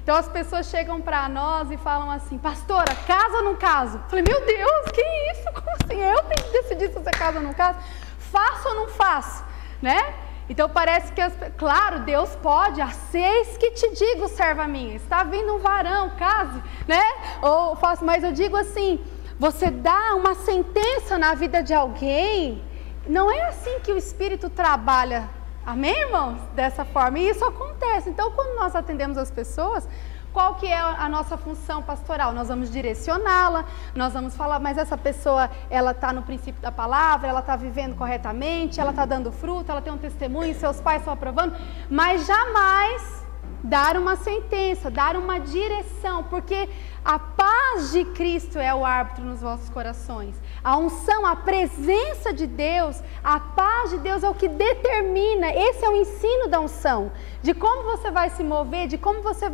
Então as pessoas chegam para nós e falam assim, pastora, casa ou não caso? Eu falei, meu Deus, que isso? Como assim? Eu tenho que decidir se você casa ou não casa? Faço ou não faço? Né? Então parece que, claro, Deus pode, eis que te digo, serva minha, está vindo um varão, case, né? Ou faço, mas eu digo assim, você dá uma sentença na vida de alguém, não é assim que o Espírito trabalha, amém, irmãos? Dessa forma, e isso acontece. Então, quando nós atendemos as pessoas, Qual que é a nossa função pastoral? Nós vamos direcioná-la, nós vamos falar, mas essa pessoa, ela está no princípio da palavra, ela está vivendo corretamente, ela está dando fruto, ela tem um testemunho, seus pais estão aprovando, mas jamais dar uma sentença, dar uma direção, porque a paz de Cristo é o árbitro nos vossos corações. A unção, a presença de Deus, a paz de Deus é o que determina, esse é o ensino da unção, de como você vai se mover, de como você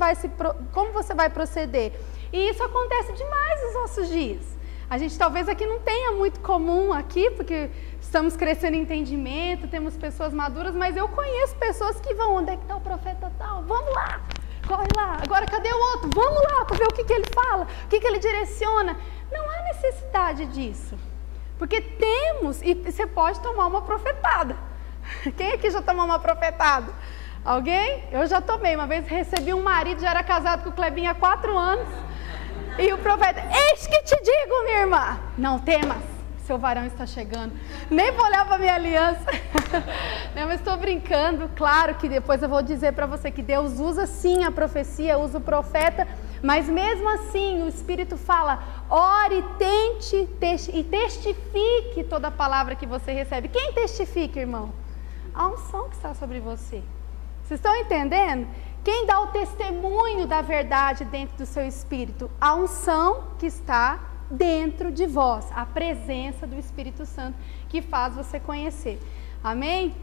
vai proceder. E isso acontece demais nos nossos dias. A gente talvez aqui não tenha muito comum aqui, porque estamos crescendo em entendimento, temos pessoas maduras, mas eu conheço pessoas que vão, onde é que está o profeta tal? Vamos lá, corre lá. Agora cadê o outro? Vamos lá para ver o que ele fala, o que ele direciona. Não há necessidade disso, porque temos, e você pode tomar uma profetada. Quem aqui já tomou uma profetada? Alguém? Eu já tomei. Uma vez recebi um marido, já era casado com o Clebinho há 4 anos. E o profeta, eis que te digo, minha irmã, não temas, seu varão está chegando. Nem vou olhar para a minha aliança. Não, mas estou brincando. Claro que depois eu vou dizer para você que Deus usa sim a profecia, usa o profeta, mas mesmo assim o Espírito fala, ore, tente e testifique toda a palavra que você recebe. Quem testifica, irmão? A unção que está sobre você. Vocês estão entendendo? Quem dá o testemunho da verdade dentro do seu espírito? A unção que está dentro de vós, a presença do Espírito Santo que faz você conhecer. Amém?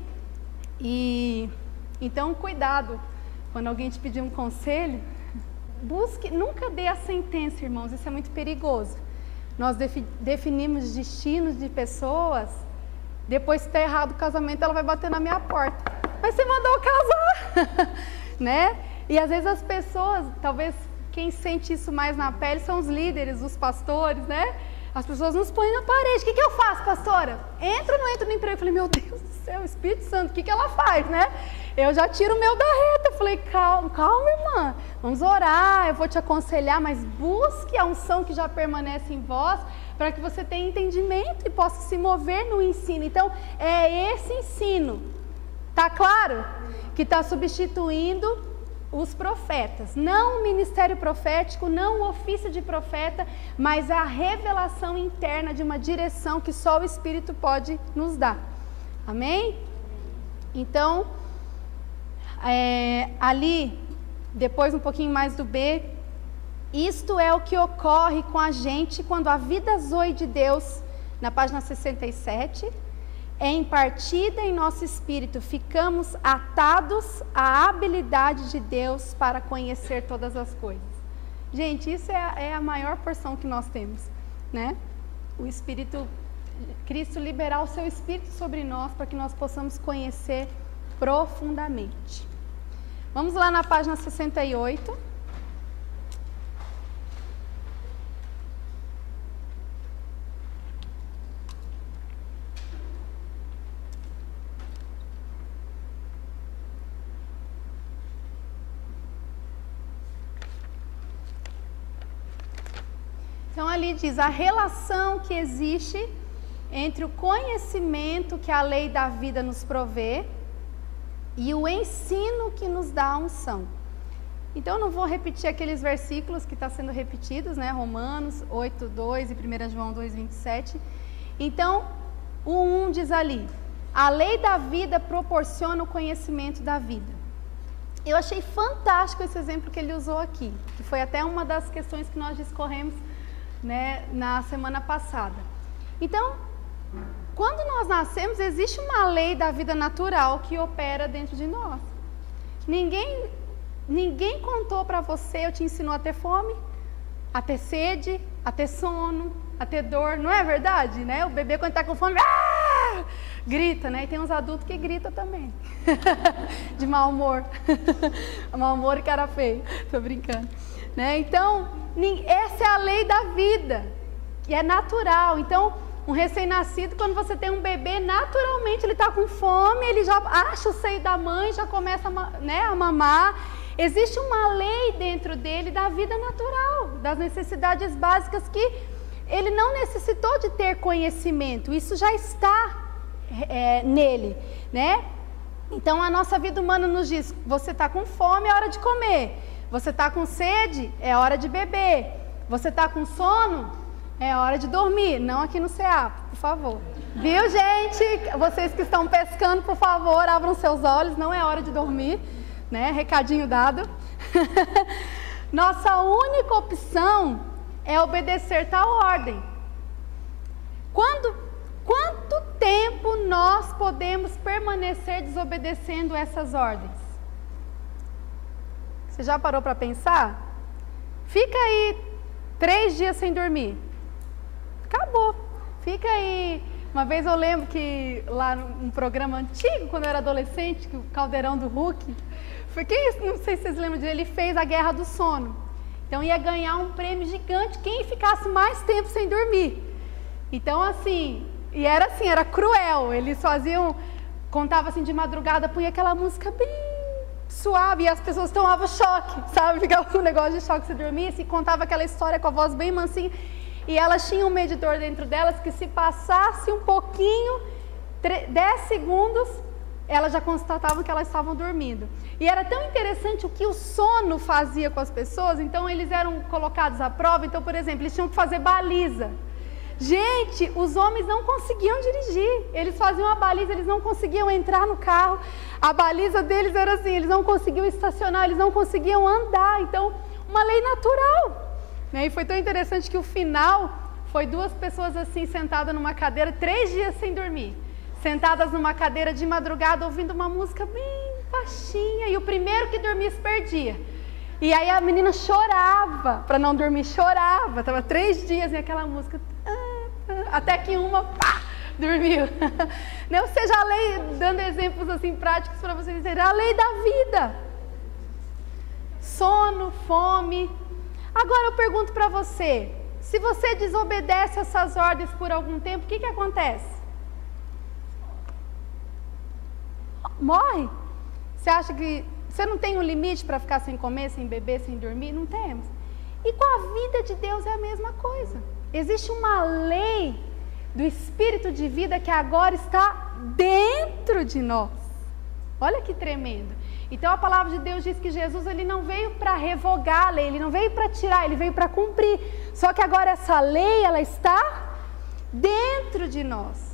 E então cuidado, quando alguém te pedir um conselho, busque, nunca dê a sentença, irmãos, isso é muito perigoso. Nós definimos destinos de pessoas, depois se está errado o casamento, ela vai bater na minha porta. Mas você mandou casar, né? E às vezes as pessoas, talvez quem sente isso mais na pele são os líderes, os pastores, né? As pessoas nos põem na parede. O que eu faço, pastora? Entra ou não entra no emprego? Eu falei, meu Deus do céu, Espírito Santo, o que ela faz, né? Eu já tiro o meu da reta. Eu falei, calma, irmã, vamos orar, eu vou te aconselhar, mas busque a unção que já permanece em vós, para que você tenha entendimento e possa se mover no ensino. Então, é esse ensino, tá claro? Que está substituindo os profetas, não o ministério profético, não o ofício de profeta, mas a revelação interna de uma direção que só o Espírito pode nos dar. Amém? Então, ali, depois um pouquinho mais do B, isto é o que ocorre com a gente quando a vida zoe de Deus, na página 67, é impartida em nosso espírito, ficamos atados à habilidade de Deus para conhecer todas as coisas. Gente, isso é a maior porção que nós temos, né? O Espírito, Cristo liberar o seu Espírito sobre nós para que nós possamos conhecer profundamente. Vamos lá na página 68. Então ali diz a relação que existe entre o conhecimento que a lei da vida nos provê e o ensino que nos dá a unção. Então eu não vou repetir aqueles versículos que estão sendo repetidos, né? Romanos 8:2 e 1 João 2:27. Então o 1 diz ali, a lei da vida proporciona o conhecimento da vida. Eu achei fantástico esse exemplo que ele usou aqui, que foi até uma das questões que nós discorremos, né, na semana passada. Então, quando nós nascemos, existe uma lei da vida natural que opera dentro de nós. Ninguém contou para você, ou te ensinou a ter fome, a ter sede, a ter sono, a ter dor, não é verdade? Né? O bebê quando está com fome, grita, né? E tem uns adultos que gritam também, de mau humor, mau humor e cara feio, tô brincando. Né? Então, essa é a lei da vida, e é natural. Então, um recém-nascido, quando você tem um bebê, naturalmente ele está com fome, ele já acha o seio da mãe, já começa a mamar. Existe uma lei dentro dele da vida natural, das necessidades básicas que ele não necessitou de ter conhecimento, isso já está nele, né? Então a nossa vida humana nos diz, você está com fome, é hora de comer. Você está com sede? É hora de beber. Você está com sono? É hora de dormir. Não aqui no CA, por favor. Viu, gente? Vocês que estão pescando, por favor, abram seus olhos. Não é hora de dormir, né? Recadinho dado. Nossa única opção é obedecer tal ordem. Quanto tempo nós podemos permanecer desobedecendo essas ordens? Você já parou para pensar? Fica aí 3 dias sem dormir. Acabou. Fica aí. Uma vez eu lembro que lá num programa antigo, quando eu era adolescente, que o Caldeirão do Hulk, não sei se vocês lembram dele, ele fez a Guerra do Sono. Então ia ganhar um prêmio gigante quem ficasse mais tempo sem dormir. Então assim, e era assim, era cruel. Eles faziam, contava assim de madrugada, punha aquela música bem suave e as pessoas tomavam choque, sabe? Ficava com um negócio de choque se dormisse e contava aquela história com a voz bem mansinha. E elas tinham um medidor dentro delas que se passasse um pouquinho, 10 segundos, elas já constatavam que elas estavam dormindo. E era tão interessante o que o sono fazia com as pessoas, então eles eram colocados à prova. Então, por exemplo, eles tinham que fazer baliza. Gente, os homens não conseguiam dirigir, eles faziam a baliza, eles não conseguiam entrar no carro, a baliza deles era assim, eles não conseguiam estacionar, eles não conseguiam andar, então, uma lei natural. E foi tão interessante que o final foi 2 pessoas assim sentadas numa cadeira, 3 dias sem dormir, sentadas numa cadeira de madrugada ouvindo uma música bem baixinha, e o primeiro que dormisse perdia. E aí a menina chorava, para não dormir, chorava, estava 3 dias e aquela música, até que uma, dormiu. Ou seja, a lei, dando exemplos assim práticos para vocês entenderem, a lei da vida. Sono, fome. Agora eu pergunto para você, se você desobedece essas ordens por algum tempo, o que acontece? Morre? Você acha que você não tem um limite para ficar sem comer, sem beber, sem dormir? Não temos. E com a vida de Deus é a mesma coisa. Existe uma lei do Espírito de vida que agora está dentro de nós. Olha que tremendo. Então a palavra de Deus diz que Jesus ele não veio para revogar a lei, ele não veio para tirar, ele veio para cumprir. Só que agora essa lei, ela está dentro de nós.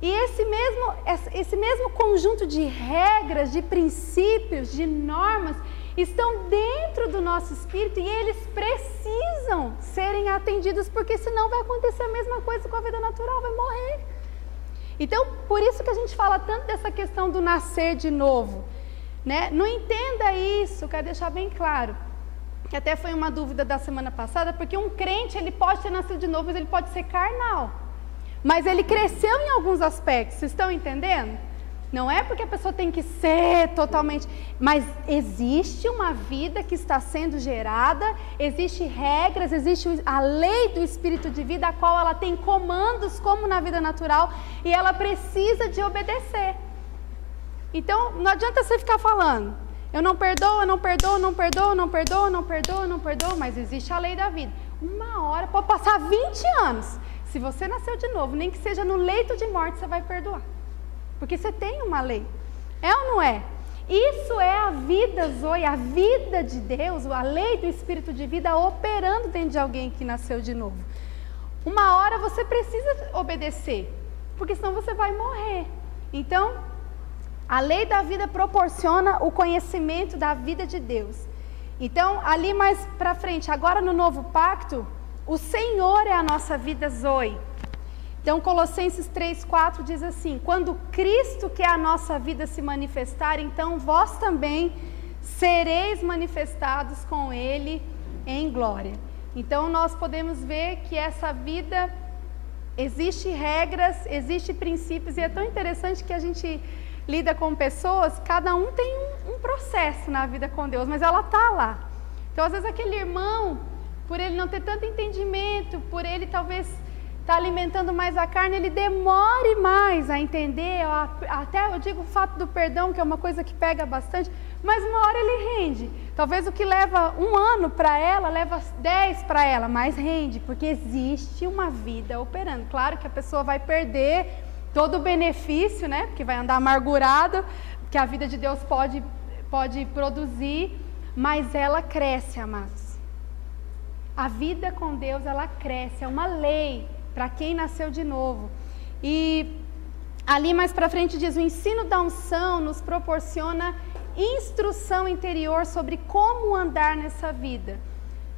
E esse mesmo conjunto de regras, de princípios, de normas, estão dentro do nosso espírito e eles precisam serem atendidos, porque senão vai acontecer a mesma coisa com a vida natural, vai morrer. Então, por isso que a gente fala tanto dessa questão do nascer de novo. Né? Não entenda isso, quero deixar bem claro, que até foi uma dúvida da semana passada, porque um crente ele pode ter nascido de novo, mas ele pode ser carnal, mas ele cresceu em alguns aspectos, vocês estão entendendo? Não é porque a pessoa tem que ser totalmente, mas existe uma vida que está sendo gerada, existem regras, existe a lei do Espírito de vida, a qual ela tem comandos como na vida natural, e ela precisa de obedecer. Então, não adianta você ficar falando, eu não perdoo, eu não perdoo, não perdoo, não perdoo, não perdoo, não perdoo, mas existe a lei da vida. Uma hora, pode passar 20 anos, se você nasceu de novo, nem que seja no leito de morte, você vai perdoar. Porque você tem uma lei, é ou não é? Isso é a vida, Zoe, a vida de Deus, a lei do Espírito de vida operando dentro de alguém que nasceu de novo. Uma hora você precisa obedecer, porque senão você vai morrer. Então, a lei da vida proporciona o conhecimento da vida de Deus. Então, ali mais para frente, agora no novo pacto, o Senhor é a nossa vida, Zoe. Então, Colossenses 3,4 diz assim: quando Cristo, que é a nossa vida, se manifestar, então vós também sereis manifestados com Ele em glória. Então, nós podemos ver que essa vida, existe regras, existe princípios, e é tão interessante que a gente lida com pessoas, cada um tem um processo na vida com Deus, mas ela está lá. Então, às vezes, aquele irmão, por ele não ter tanto entendimento, por ele talvez estar alimentando mais a carne, ele demore mais a entender, até eu digo o fato do perdão, que é uma coisa que pega bastante, mas uma hora ele rende. Talvez o que leva 1 ano para ela, leva 10 para ela, mas rende, porque existe uma vida operando. Claro que a pessoa vai perder todo o benefício, né? Porque vai andar amargurado, que a vida de Deus pode produzir, mas ela cresce, amados. A vida com Deus, ela cresce, é uma lei para quem nasceu de novo. E ali mais para frente diz, o ensino da unção nos proporciona instrução interior sobre como andar nessa vida.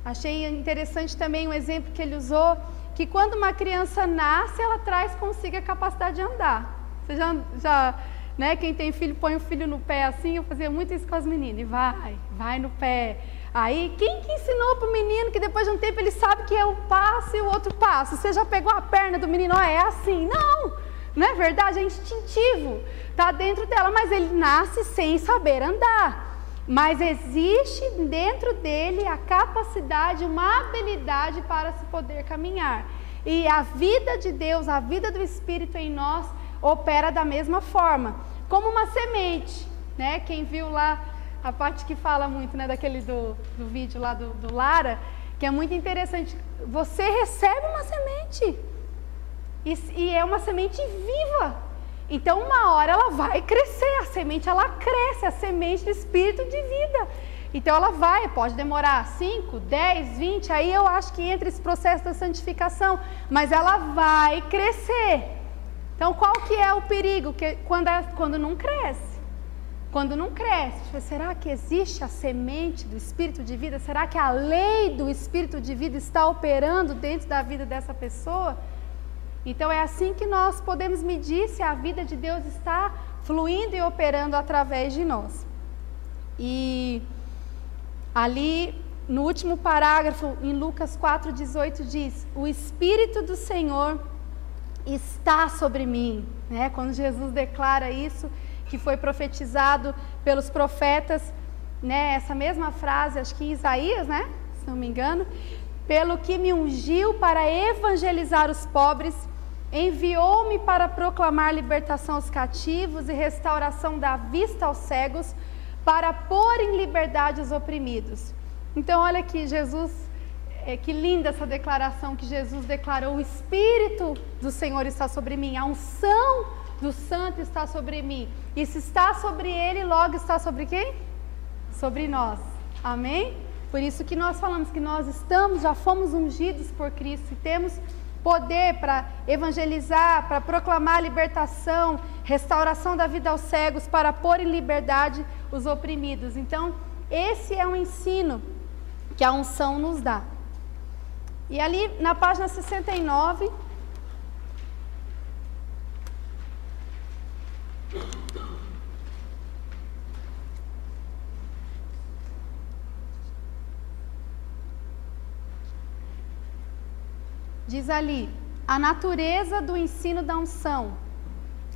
Achei interessante também o exemplo que ele usou, que quando uma criança nasce, ela traz consigo a capacidade de andar. Você já né, quem tem filho, põe o filho no pé assim, eu fazia muito isso com as meninas, e vai no pé. Aí, quem que ensinou para o menino que depois de um tempo ele sabe que é um passo e o outro passo? Você já pegou a perna do menino, é assim? Não é verdade, é instintivo, está dentro dela, mas ele nasce sem saber andar. Mas existe dentro dele a capacidade, uma habilidade para se poder caminhar. E a vida de Deus, a vida do Espírito em nós, opera da mesma forma, como uma semente, né? Quem viu lá a parte que fala muito, né, daquele do vídeo lá do Lara, que é muito interessante, você recebe uma semente, e é uma semente viva, então uma hora ela vai crescer, a semente ela cresce, a semente do Espírito de vida, então ela pode demorar 5, 10, 20, aí eu acho que entra esse processo da santificação, mas ela vai crescer. Então qual que é o perigo? Quando não cresce. Quando não cresce, será que existe a semente do Espírito de vida? Será que a lei do Espírito de vida está operando dentro da vida dessa pessoa? Então é assim que nós podemos medir se a vida de Deus está fluindo e operando através de nós. E ali no último parágrafo, em Lucas 4,18 diz, o Espírito do Senhor está sobre mim, né? Quando Jesus declara isso, que foi profetizado pelos profetas, né? Essa mesma frase, acho que em Isaías, né? Se não me engano, pelo que me ungiu para evangelizar os pobres, enviou-me para proclamar libertação aos cativos e restauração da vista aos cegos, para pôr em liberdade os oprimidos. Então olha aqui, Jesus, que linda essa declaração que Jesus declarou, o Espírito do Senhor está sobre mim, a unção do Santo está sobre mim, e se está sobre ele, logo está sobre quem? Sobre nós, amém? Por isso que nós falamos que nós já fomos ungidos por Cristo, e temos poder para evangelizar, para proclamar libertação, restauração da vida aos cegos, para pôr em liberdade os oprimidos. Então, esse é um ensino que a unção nos dá. E ali na página 69, diz ali, a natureza do ensino da unção.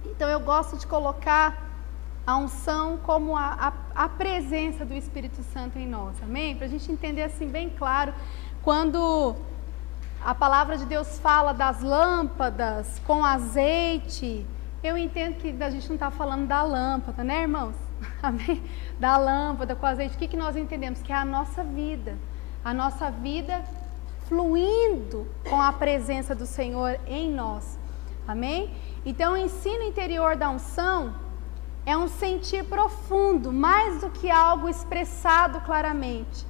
Então eu gosto de colocar a unção como a presença do Espírito Santo em nós, amém? Para a gente entender assim bem claro, quando a palavra de Deus fala das lâmpadas com azeite, eu entendo que a gente não está falando da lâmpada, né, irmãos? Amém? Da lâmpada com azeite, o que nós entendemos? Que é a nossa vida fluindo com a presença do Senhor em nós, amém? Então o ensino interior da unção é um sentir profundo, mais do que algo expressado claramente.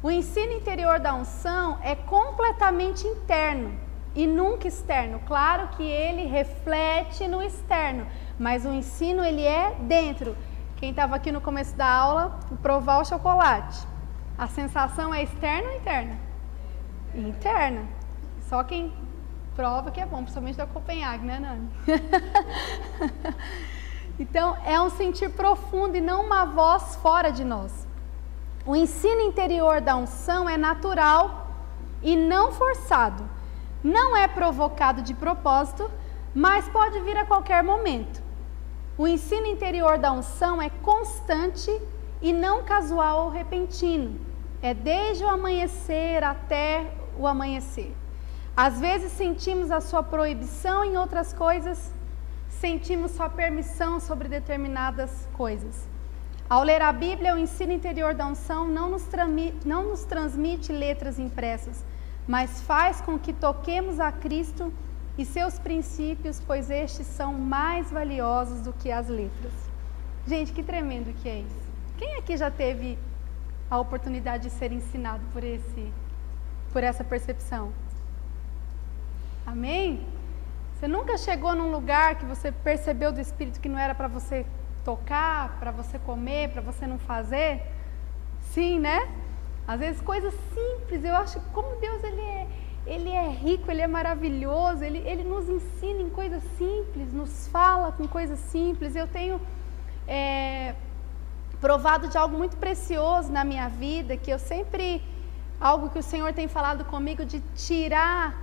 O ensino interior da unção é completamente interno e nunca externo. Claro que ele reflete no externo, mas o ensino ele é dentro. Quem estava aqui no começo da aula, provar o chocolate. A sensação é externa ou interna? Interna. Só quem prova que é bom, principalmente da Copenhague, né, Nani? Então, é um sentir profundo e não uma voz fora de nós. O ensino interior da unção é natural e não forçado. Não é provocado de propósito, mas pode vir a qualquer momento. O ensino interior da unção é constante e não casual ou repentino. É desde o amanhecer até o amanhecer. Às vezes sentimos a sua proibição, em outras coisas sentimos sua permissão sobre determinadas coisas. Ao ler a Bíblia, o ensino interior da unção não nos transmite letras impressas, mas faz com que toquemos a Cristo e seus princípios, pois estes são mais valiosos do que as letras. Gente, que tremendo que é isso. Quem aqui já teve a oportunidade de ser ensinado por essa percepção. Amém? Você nunca chegou num lugar que você percebeu do Espírito que não era para você tocar, para você comer, para você não fazer? Sim, né? Às vezes coisas simples, eu acho que como Deus ele é rico, Ele é maravilhoso, Ele nos ensina em coisas simples, nos fala com coisas simples. Eu tenho provado de algo muito precioso na minha vida, que eu sempre, algo que o Senhor tem falado comigo, de tirar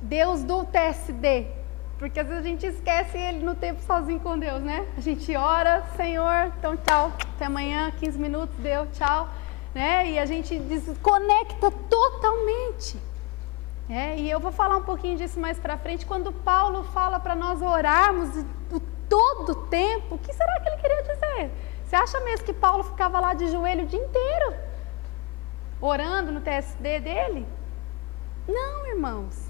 Deus do TSD, porque às vezes a gente esquece Ele no tempo sozinho com Deus, né? A gente ora, Senhor, então tchau, até amanhã, 15 minutos, deu, tchau, né? E a gente desconecta totalmente. E eu vou falar um pouquinho disso mais pra frente, quando Paulo fala para nós orarmos todo o tempo. O que será que ele queria dizer? Você acha mesmo que Paulo ficava lá de joelho o dia inteiro, orando no TSD dele? Não, irmãos.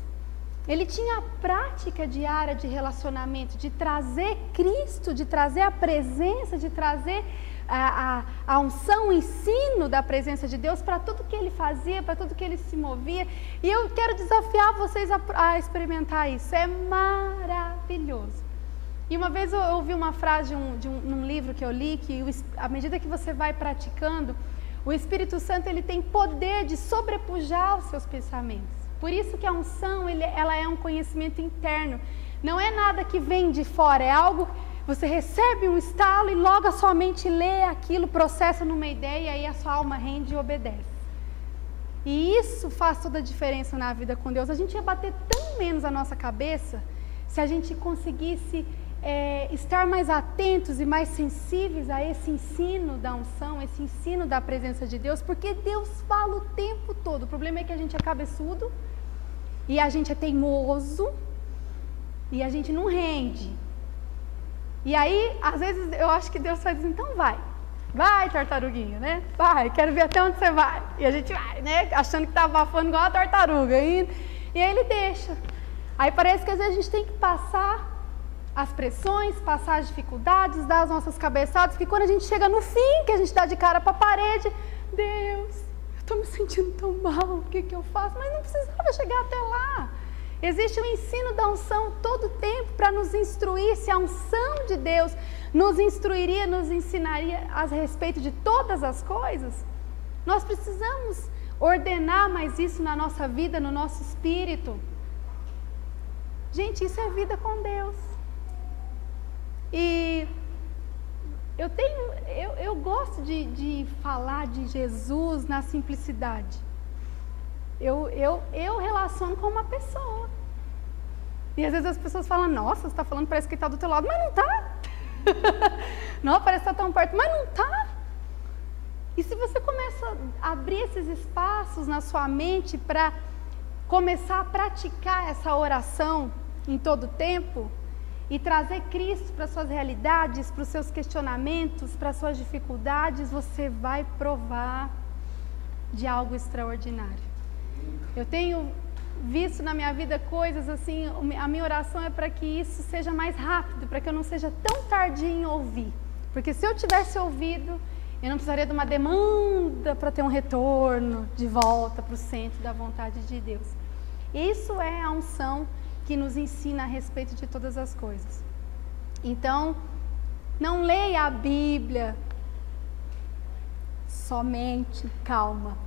Ele tinha a prática diária de relacionamento, de trazer Cristo, de trazer a presença, de trazer a unção, o ensino da presença de Deus para tudo que ele fazia, para tudo que ele se movia. E eu quero desafiar vocês a experimentar isso. É maravilhoso. E uma vez eu ouvi uma frase num livro que eu li, que à medida que você vai praticando, o Espírito Santo ele tem poder de sobrepujar os seus pensamentos. Por isso que a unção, ela é um conhecimento interno. Não é nada que vem de fora, é algo, você recebe um estalo e logo a sua mente lê aquilo, processa numa ideia e aí a sua alma rende e obedece. E isso faz toda a diferença na vida com Deus. A gente ia bater tão menos a nossa cabeça se a gente conseguisse estar mais atentos e mais sensíveis a esse ensino da unção, esse ensino da presença de Deus, porque Deus fala o tempo todo. O problema é que a gente é cabeçudo, e a gente é teimoso, e a gente não rende. E aí, às vezes, eu acho que Deus faz assim, então vai tartaruguinha, né? Vai, quero ver até onde você vai. E a gente vai, né? Achando que tá abafando igual a tartaruga. E aí ele deixa. Aí parece que às vezes a gente tem que passar as pressões, passar as dificuldades, dar as nossas cabeçadas, que quando a gente chega no fim, que a gente dá de cara para a parede, Deus, eu estou me sentindo tão mal, o que eu faço? Mas não precisava chegar até lá. Existe o ensino da unção todo o tempo para nos instruir. Se a unção de Deus nos instruiria, nos ensinaria a respeito de todas as coisas, nós precisamos ordenar mais isso na nossa vida, no nosso espírito. Gente, isso é vida com Deus. E eu gosto de falar de Jesus na simplicidade. Eu relaciono com uma pessoa. E às vezes as pessoas falam, nossa, você está falando, parece que está do teu lado, mas não está. Não, parece que está tão perto, mas não está. E se você começa a abrir esses espaços na sua mente para começar a praticar essa oração em todo o tempo, e trazer Cristo para suas realidades, para os seus questionamentos, para as suas dificuldades, você vai provar de algo extraordinário. Eu tenho visto na minha vida coisas assim, a minha oração é para que isso seja mais rápido, para que eu não seja tão tardia em ouvir. Porque se eu tivesse ouvido, eu não precisaria de uma demanda para ter um retorno de volta para o centro da vontade de Deus. Isso é a unção que nos ensina a respeito de todas as coisas. Então, não leia a Bíblia somente, calma.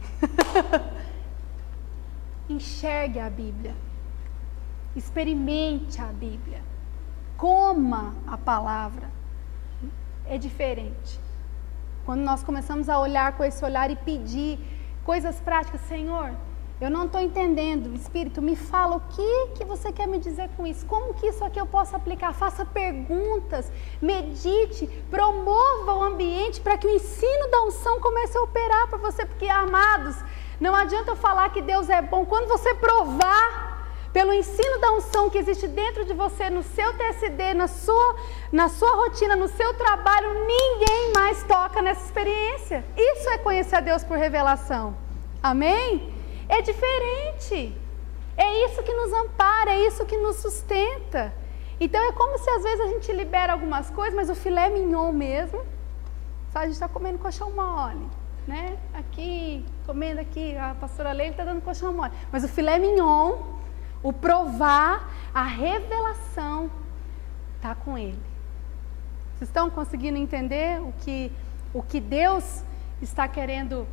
Enxergue a Bíblia, experimente a Bíblia, coma a palavra. É diferente. Quando nós começamos a olhar com esse olhar e pedir coisas práticas, Senhor, eu não estou entendendo, Espírito, me fala o que você quer me dizer com isso, como que isso aqui eu posso aplicar, faça perguntas, medite, promova o ambiente para que o ensino da unção comece a operar para você, porque, amados, não adianta eu falar que Deus é bom, quando você provar pelo ensino da unção que existe dentro de você, no seu TSD, na sua rotina, no seu trabalho, ninguém mais toca nessa experiência. Isso é conhecer a Deus por revelação, amém? É diferente, é isso que nos ampara, é isso que nos sustenta. Então é como se às vezes a gente libera algumas coisas, mas o filé mignon mesmo, a gente está comendo colchão mole, né? Aqui, comendo aqui, a pastora Leila está dando colchão mole. Mas o filé mignon, o provar, a revelação está com ele. Vocês estão conseguindo entender o que Deus está querendo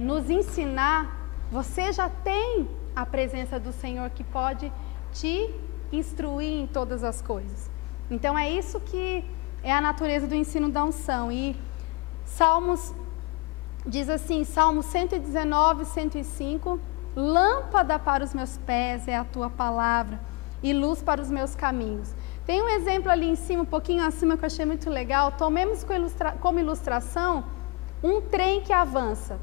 nos ensinar? Você já tem a presença do Senhor que pode te instruir em todas as coisas. Então é isso que é a natureza do ensino da unção. E Salmos diz assim, Salmo 119, 105, lâmpada para os meus pés é a tua palavra e luz para os meus caminhos. Tem um exemplo ali em cima, um pouquinho acima, que eu achei muito legal. Tomemos como ilustração um trem que avança.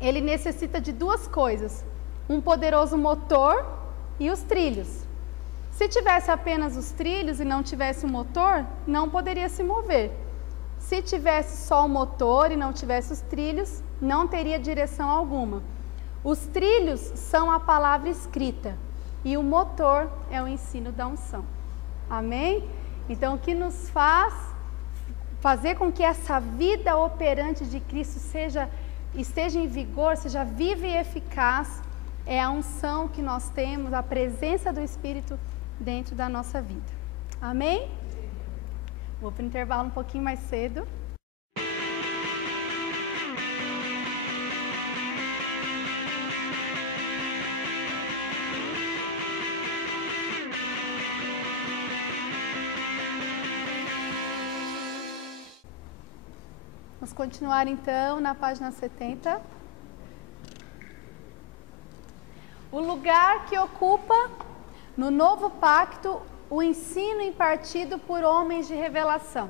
Ele necessita de duas coisas, um poderoso motor e os trilhos. Se tivesse apenas os trilhos e não tivesse o motor, não poderia se mover. Se tivesse só o motor e não tivesse os trilhos, não teria direção alguma. Os trilhos são a palavra escrita e o motor é o ensino da unção. Amém? Então, o que nos faz fazer com que essa vida operante de Cristo esteja em vigor, seja viva e eficaz, é a unção que nós temos, a presença do Espírito dentro da nossa vida. Amém? Vou para o intervalo um pouquinho mais cedo. Vamos continuar então na página 70. O lugar que ocupa no novo pacto o ensino impartido por homens de revelação.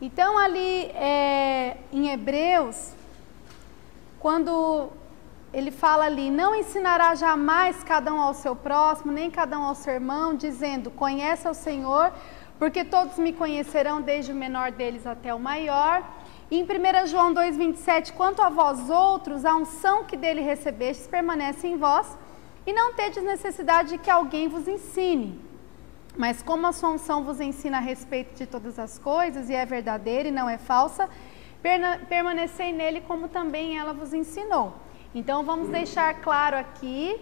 Então ali em Hebreus, quando ele fala ali, não ensinará jamais cada um ao seu próximo, nem cada um ao seu irmão, dizendo, conhece ao Senhor, porque todos me conhecerão, desde o menor deles até o maior. E em 1 João 2,27, quanto a vós outros, a unção que dele recebestes permanece em vós, e não tendes necessidade de que alguém vos ensine. Mas como a sua unção vos ensina a respeito de todas as coisas, e é verdadeira e não é falsa, permanecei nele como também ela vos ensinou. Então vamos deixar claro aqui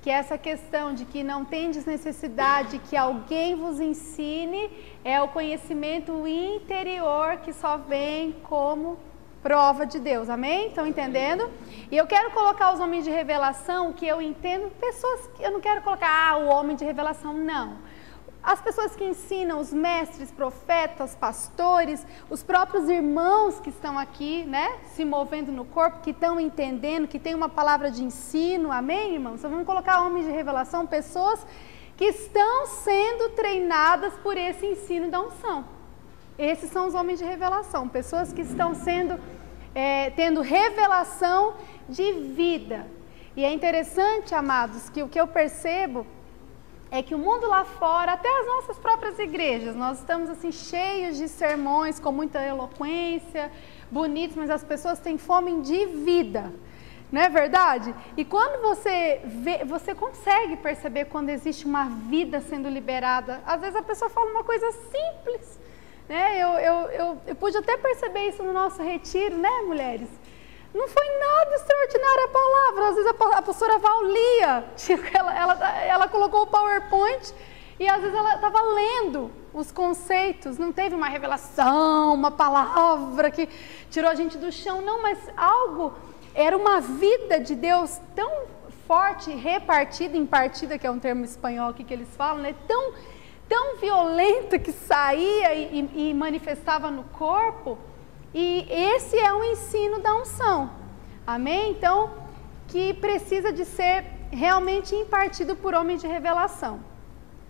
que essa questão de que não tendes necessidade que alguém vos ensine é o conhecimento interior que só vem como prova de Deus, amém? Estão entendendo? E eu quero colocar os homens de revelação, que eu entendo, pessoas que eu não quero colocar o homem de revelação, não. As pessoas que ensinam, os mestres, profetas, pastores, os próprios irmãos que estão aqui, né, se movendo no corpo, que estão entendendo, que tem uma palavra de ensino, amém, irmãos? Então vamos colocar homens de revelação, pessoas que estão sendo treinadas por esse ensino da unção. Esses são os homens de revelação, pessoas que estão tendo revelação de vida. E é interessante, amados, que o que eu percebo é que o mundo lá fora, até as nossas próprias igrejas, nós estamos assim cheios de sermões com muita eloquência, bonitos, mas as pessoas têm fome de vida, não é verdade? E quando você vê, você consegue perceber quando existe uma vida sendo liberada. Às vezes a pessoa fala uma coisa simples, né? Eu pude até perceber isso no nosso retiro, né, mulheres? Não foi nada extraordinária a palavra. Às vezes a pastora Val lia, ela colocou o PowerPoint e às vezes ela estava lendo os conceitos, não teve uma revelação, uma palavra que tirou a gente do chão, não, mas era uma vida de Deus tão forte, repartida, impartida, que é um termo espanhol aqui que eles falam, né? Tão violenta que saía e manifestava no corpo. E esse é o ensino da unção, amém? Então, que precisa de ser realmente impartido por homens de revelação.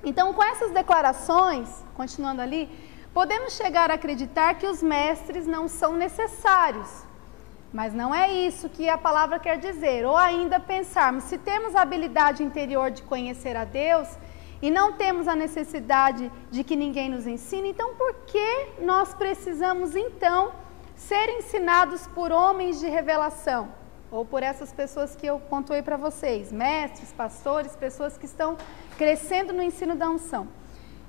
Então, com essas declarações, continuando ali, podemos chegar a acreditar que os mestres não são necessários, mas não é isso que a palavra quer dizer. Ou ainda pensarmos, se temos a habilidade interior de conhecer a Deus e não temos a necessidade de que ninguém nos ensine, então por que nós precisamos então ser ensinados por homens de revelação, ou por essas pessoas que eu pontuei para vocês, mestres, pastores, pessoas que estão crescendo no ensino da unção?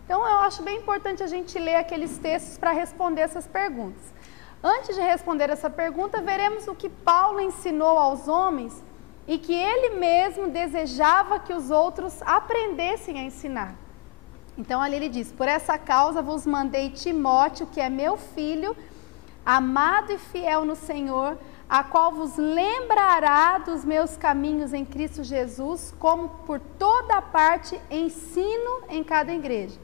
Então eu acho bem importante a gente ler aqueles textos para responder essas perguntas. Antes de responder essa pergunta, veremos o que Paulo ensinou aos homens e que ele mesmo desejava que os outros aprendessem a ensinar. Então ali ele diz: por essa causa vos mandei Timóteo, que é meu filho, amado e fiel no Senhor, a qual vos lembrará dos meus caminhos em Cristo Jesus, como por toda parte ensino em cada igreja.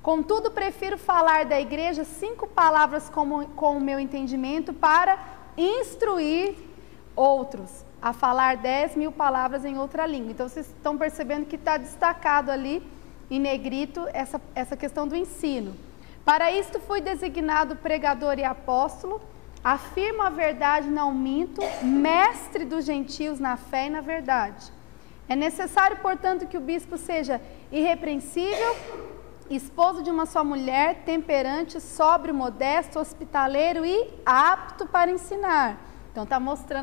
Contudo, prefiro falar da igreja 5 palavras com o meu entendimento para instruir outros a falar 10.000 palavras em outra língua. Então vocês estão percebendo que está destacado ali em negrito essa questão do ensino. Para isto fui designado pregador e apóstolo, afirmo a verdade, não minto, mestre dos gentios na fé e na verdade. É necessário, portanto, que o bispo seja irrepreensível, esposo de uma só mulher, temperante, sóbrio, modesto, hospitaleiro e apto para ensinar. Então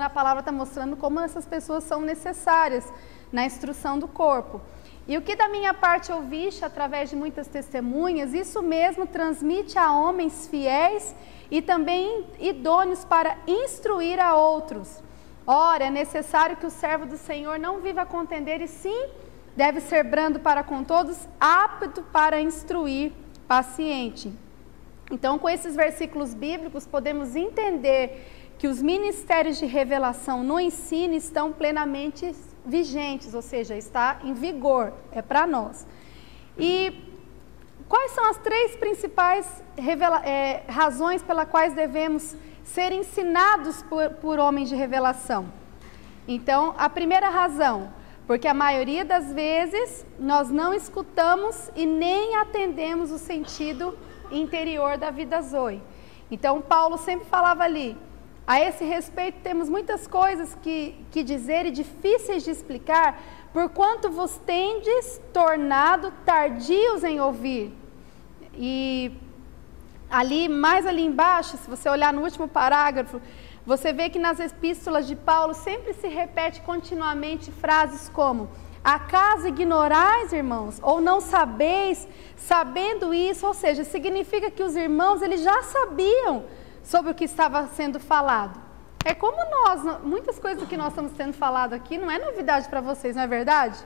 a palavra está mostrando como essas pessoas são necessárias na instrução do corpo. E o que da minha parte ouviste através de muitas testemunhas, isso mesmo transmite a homens fiéis e também idôneos para instruir a outros. Ora, é necessário que o servo do Senhor não viva a contender, e sim deve ser brando para com todos, apto para instruir, paciente. Então, com esses versículos bíblicos, podemos entender que os ministérios de revelação no ensino estão plenamente vigentes, ou seja, está em vigor, é para nós. E quais são as 3 principais razões pelas quais devemos ser ensinados por homens de revelação? Então, a primeira razão, porque a maioria das vezes nós não escutamos e nem atendemos o sentido interior da vida Zoe. Então, Paulo sempre falava ali: a esse respeito temos muitas coisas que dizer e difíceis de explicar, porquanto vos tendes tornado tardios em ouvir. E mais ali embaixo, se você olhar no último parágrafo, você vê que nas epístolas de Paulo sempre se repete continuamente frases como: acaso ignorais, irmãos, ou não sabeis, sabendo isso? Ou seja, significa que os irmãos eles já sabiam sobre o que estava sendo falado. É como nós, muitas coisas que nós estamos tendo falado aqui não é novidade para vocês, não é verdade?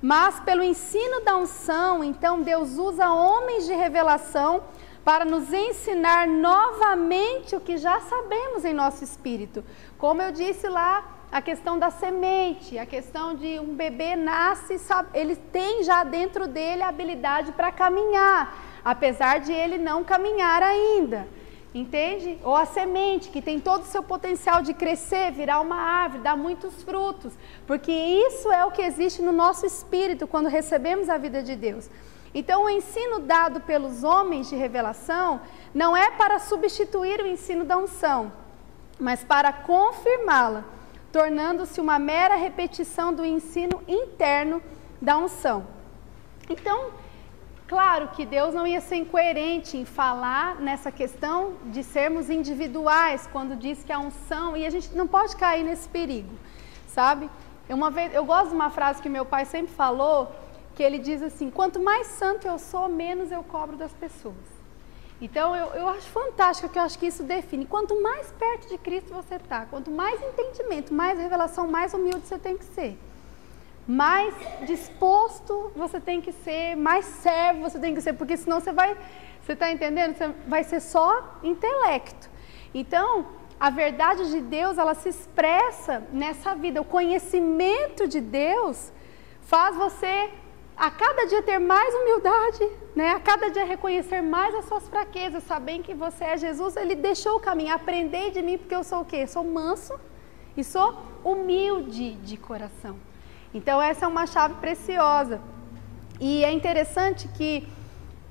Mas pelo ensino da unção, então Deus usa homens de revelação para nos ensinar novamente o que já sabemos em nosso espírito. Como eu disse lá, a questão da semente, a questão de um bebê nasce, ele tem já dentro dele a habilidade para caminhar, apesar de ele não caminhar ainda. Entende? Ou a semente, que tem todo o seu potencial de crescer, virar uma árvore, dar muitos frutos, porque isso é o que existe no nosso espírito quando recebemos a vida de Deus. Então, o ensino dado pelos homens de revelação não é para substituir o ensino da unção, mas para confirmá-la, tornando-se uma mera repetição do ensino interno da unção. Então, claro que Deus não ia ser incoerente em falar nessa questão de sermos individuais, quando diz que a unção, e a gente não pode cair nesse perigo, sabe? Eu gosto de uma frase que meu pai sempre falou, que ele diz assim: quanto mais santo eu sou, menos eu cobro das pessoas. Então eu acho fantástico, que eu acho que isso define. Quanto mais perto de Cristo você está, quanto mais entendimento, mais revelação, mais humilde você tem que ser. Mais disposto você tem que ser, mais servo você tem que ser, porque senão você está entendendo? Você vai ser só intelecto. Então, a verdade de Deus, ela se expressa nessa vida. O conhecimento de Deus faz você, a cada dia, ter mais humildade, né? A cada dia reconhecer mais as suas fraquezas, sabendo que você é Jesus. Ele deixou o caminho: aprendei de mim, porque eu sou o quê? Sou manso e sou humilde de coração. Então, essa é uma chave preciosa. E é interessante que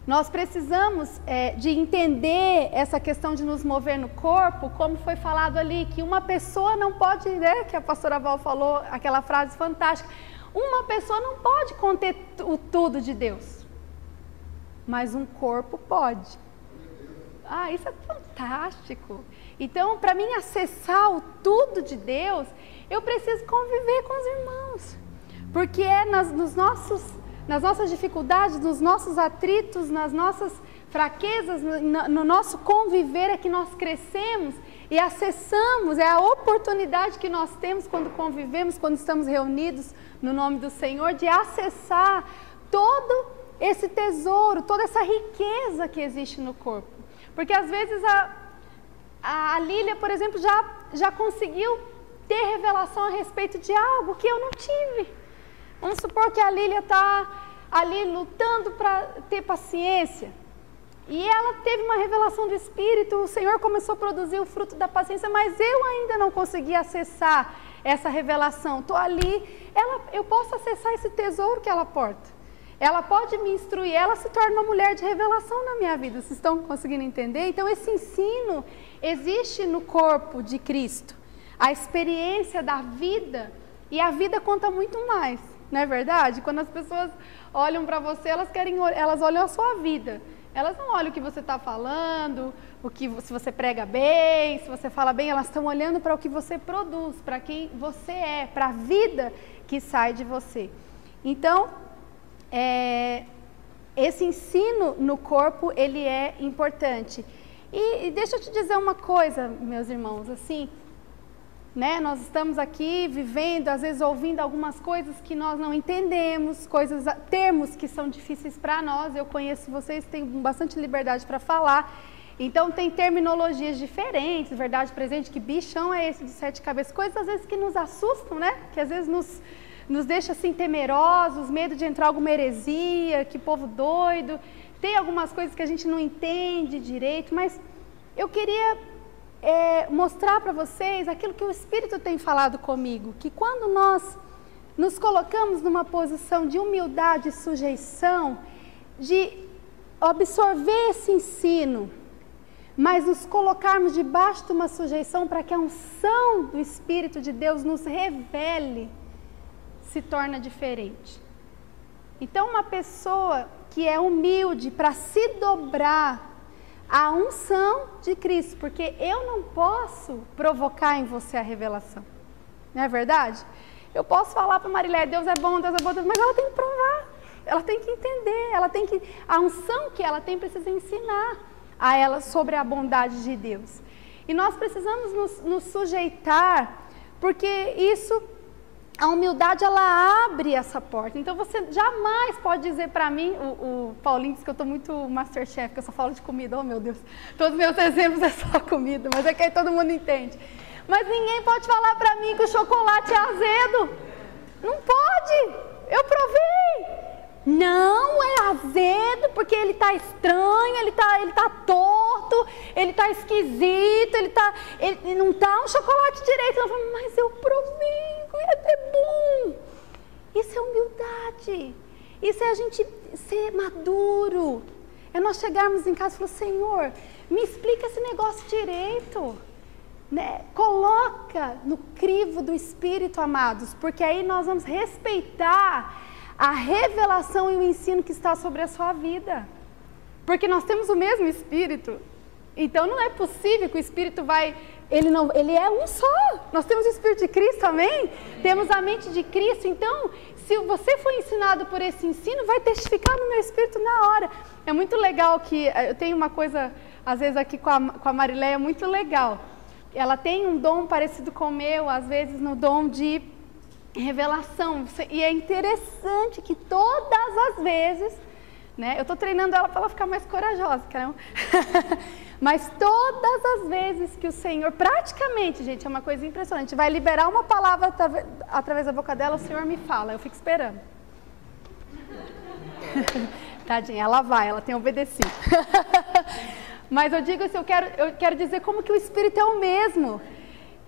nós precisamos de entender essa questão de nos mover no corpo, como foi falado ali, que uma pessoa não pode, né, que a pastora Val falou, aquela frase fantástica, uma pessoa não pode conter o tudo de Deus, mas um corpo pode. Ah, isso é fantástico. Então, para mim acessar o tudo de Deus, eu preciso conviver com os irmãos. Porque é nas nossas dificuldades, nos nossos atritos, nas nossas fraquezas no nosso conviver é que nós crescemos e acessamos, é a oportunidade que nós temos quando convivemos, quando estamos reunidos no nome do Senhor, de acessar todo esse tesouro, toda essa riqueza que existe no corpo. Porque às vezes a Lília, por exemplo, já conseguiu ter revelação a respeito de algo que eu não tive. Vamos supor que a Lília está ali lutando para ter paciência. E ela teve uma revelação do Espírito, o Senhor começou a produzir o fruto da paciência, mas eu ainda não consegui acessar essa revelação. Estou ali, eu posso acessar esse tesouro que ela porta. Ela pode me instruir, ela se torna uma mulher de revelação na minha vida. Vocês estão conseguindo entender? Então esse ensino existe no corpo de Cristo. A experiência da vida, e a vida conta muito mais, não é verdade? Quando as pessoas olham para você, elas olham a sua vida. Elas não olham o que você está falando, se você prega bem, se você fala bem, elas estão olhando para o que você produz, para quem você é, para a vida que sai de você. Então, esse ensino no corpo, ele é importante. E deixa eu te dizer uma coisa, meus irmãos, assim, né, nós estamos aqui vivendo, às vezes ouvindo algumas coisas que nós não entendemos, termos que são difíceis para nós. Eu conheço vocês, tenho bastante liberdade para falar, então tem terminologias diferentes, verdade presente, que bichão é esse de 7 cabeças, coisas às vezes que nos assustam, né, que às vezes nos deixa assim temerosos, medo de entrar alguma heresia, que povo doido, tem algumas coisas que a gente não entende direito, mas eu queria mostrar para vocês aquilo que o Espírito tem falado comigo, que quando nós nos colocamos numa posição de humildade e sujeição, de absorver esse ensino, mas nos colocarmos debaixo de uma sujeição para que a unção do Espírito de Deus nos revele, se torna diferente. Então uma pessoa que é humilde para se dobrar a unção de Cristo, porque eu não posso provocar em você a revelação, não é verdade? Eu posso falar para Marilé, Deus é bom, mas ela tem que provar, ela tem que entender, a unção que ela tem precisa ensinar a ela sobre a bondade de Deus. E nós precisamos nos sujeitar, porque a humildade, ela abre essa porta. Então você jamais pode dizer para mim, o Paulinho diz que eu estou muito Masterchef, que eu só falo de comida, oh meu Deus, todos os meus exemplos é só comida, mas é que aí todo mundo entende. Mas ninguém pode falar para mim que o chocolate é azedo, não pode, eu provei. Não é azedo, porque ele está estranho, ele tá torto, ele está esquisito, ele não está um chocolate direito. Eu falo, mas eu provei, é até bom. Isso é humildade, isso é a gente ser maduro. É nós chegarmos em casa e falar, Senhor, me explica esse negócio direito. Né? Coloca no crivo do Espírito, amados, porque aí nós vamos respeitar a revelação e o ensino que está sobre a sua vida, porque nós temos o mesmo Espírito, então não é possível que o Espírito ele é um só, nós temos o Espírito de Cristo, amém? Temos a mente de Cristo, então se você foi ensinado por esse ensino, vai testificar no meu Espírito na hora. É muito legal que, eu tenho uma coisa, às vezes aqui com a Marilé, é muito legal, ela tem um dom parecido com o meu, às vezes no dom de revelação, e é interessante que todas as vezes, né, eu estou treinando ela para ela ficar mais corajosa, caramba. Mas todas as vezes que o Senhor, praticamente, gente, é uma coisa impressionante, vai liberar uma palavra através da boca dela, o Senhor me fala, eu fico esperando. Tadinha, ela tem obedecido. Mas eu digo assim, eu quero dizer como que o Espírito é o mesmo.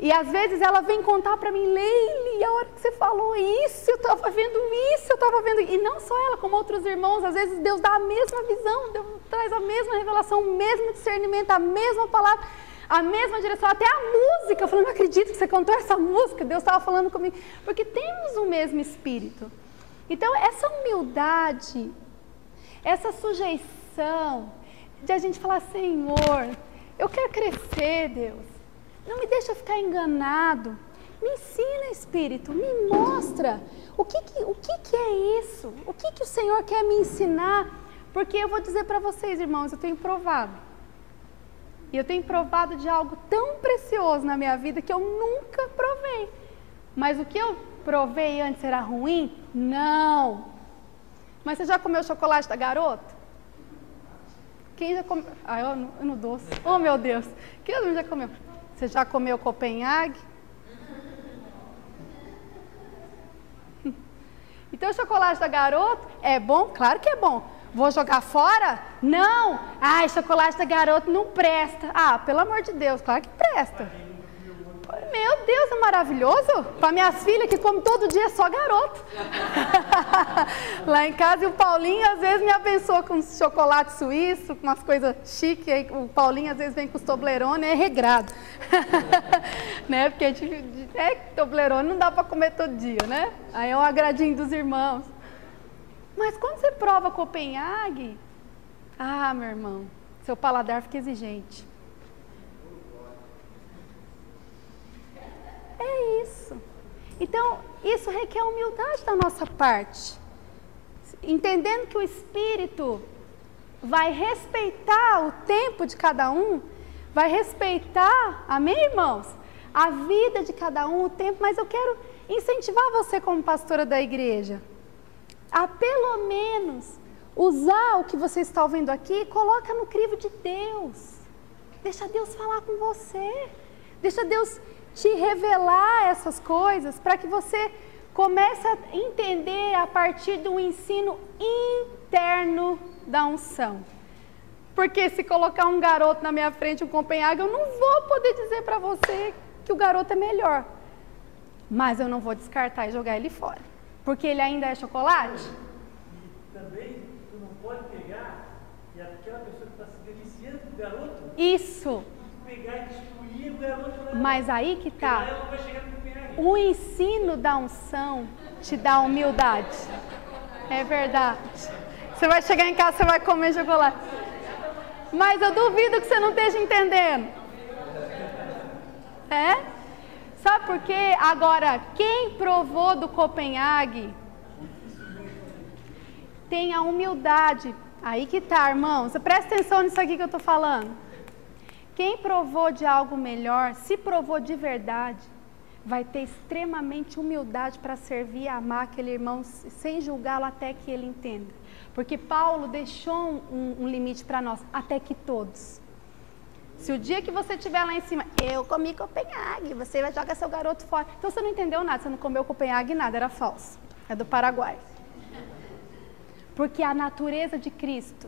E às vezes ela vem contar para mim, Leile, a hora que você falou isso, eu estava vendo isso, eu estava vendo... E não só ela, como outros irmãos, às vezes Deus dá a mesma visão, Deus traz a mesma revelação, o mesmo discernimento, a mesma palavra, a mesma direção, até a música. Eu falei, não acredito que você cantou essa música, Deus estava falando comigo. Porque temos o mesmo Espírito. Então, essa humildade, essa sujeição, de a gente falar, Senhor, eu quero crescer, Deus. Não me deixa ficar enganado. Me ensina, Espírito, me mostra o que é isso. O que o Senhor quer me ensinar Porque eu vou dizer para vocês, irmãos, eu tenho provado. E eu tenho provado de algo tão precioso na minha vida que eu nunca provei. Mas o que eu provei antes era ruim? Não. Mas você já comeu chocolate da Garoto? Quem já comeu? Ah, eu não doce. Oh, meu Deus. Quem já comeu? Você já comeu Copenhague? Então, o chocolate da Garoto é bom? Claro que é bom. Vou jogar fora? Não. Ai, chocolate da Garoto não presta. Ah, pelo amor de Deus, claro que presta. Meu Deus, é maravilhoso. Para minhas filhas que comem todo dia só Garoto. Lá em casa, e o Paulinho às vezes me abençoa com chocolate suíço, com umas coisas chiques. Aí o Paulinho às vezes vem com os Toblerone, é regrado. Né? Porque a gente, Toblerone não dá para comer todo dia, né? Aí é um agradinho dos irmãos. Mas quando você prova Copenhague, ah, meu irmão, seu paladar fica exigente. É isso. Então, isso requer humildade da nossa parte. Entendendo que o Espírito vai respeitar o tempo de cada um, vai respeitar, amém, irmãos? A vida de cada um, o tempo, mas eu quero incentivar você como pastora da igreja a pelo menos usar o que você está ouvindo aqui e coloca no crivo de Deus. Deixa Deus falar com você. Deixa Deus te revelar essas coisas para que você comece a entender a partir do ensino interno da unção. Porque se colocar um Garoto na minha frente, um Copenhague, eu não vou poder dizer para você que o Garoto é melhor. Mas eu não vou descartar e jogar ele fora. Porque ele ainda é chocolate? E também, tu não pode pegar e aquela pessoa que está se deliciando do Garoto... Isso. Pegar e destruir o Garoto. Mas aí que está. Ela não vai chegar no Copenhague. O ensino da unção te dá humildade. É verdade. Você vai chegar em casa, você vai comer chocolate. Mas eu duvido que você não esteja entendendo. É? Sabe por quê? Agora, quem provou do Copenhague tem a humildade. Aí que tá, irmãos. Presta atenção nisso aqui que eu estou falando. Quem provou de algo melhor, se provou de verdade, vai ter extremamente humildade para servir e amar aquele irmão sem julgá-lo até que ele entenda. Porque Paulo deixou um limite para nós, até que todos. Se o dia que você estiver lá em cima, eu comi Copenhague, você vai jogar seu Garoto fora. Então você não entendeu nada, você não comeu Copenhague nada, era falso. É do Paraguai. Porque a natureza de Cristo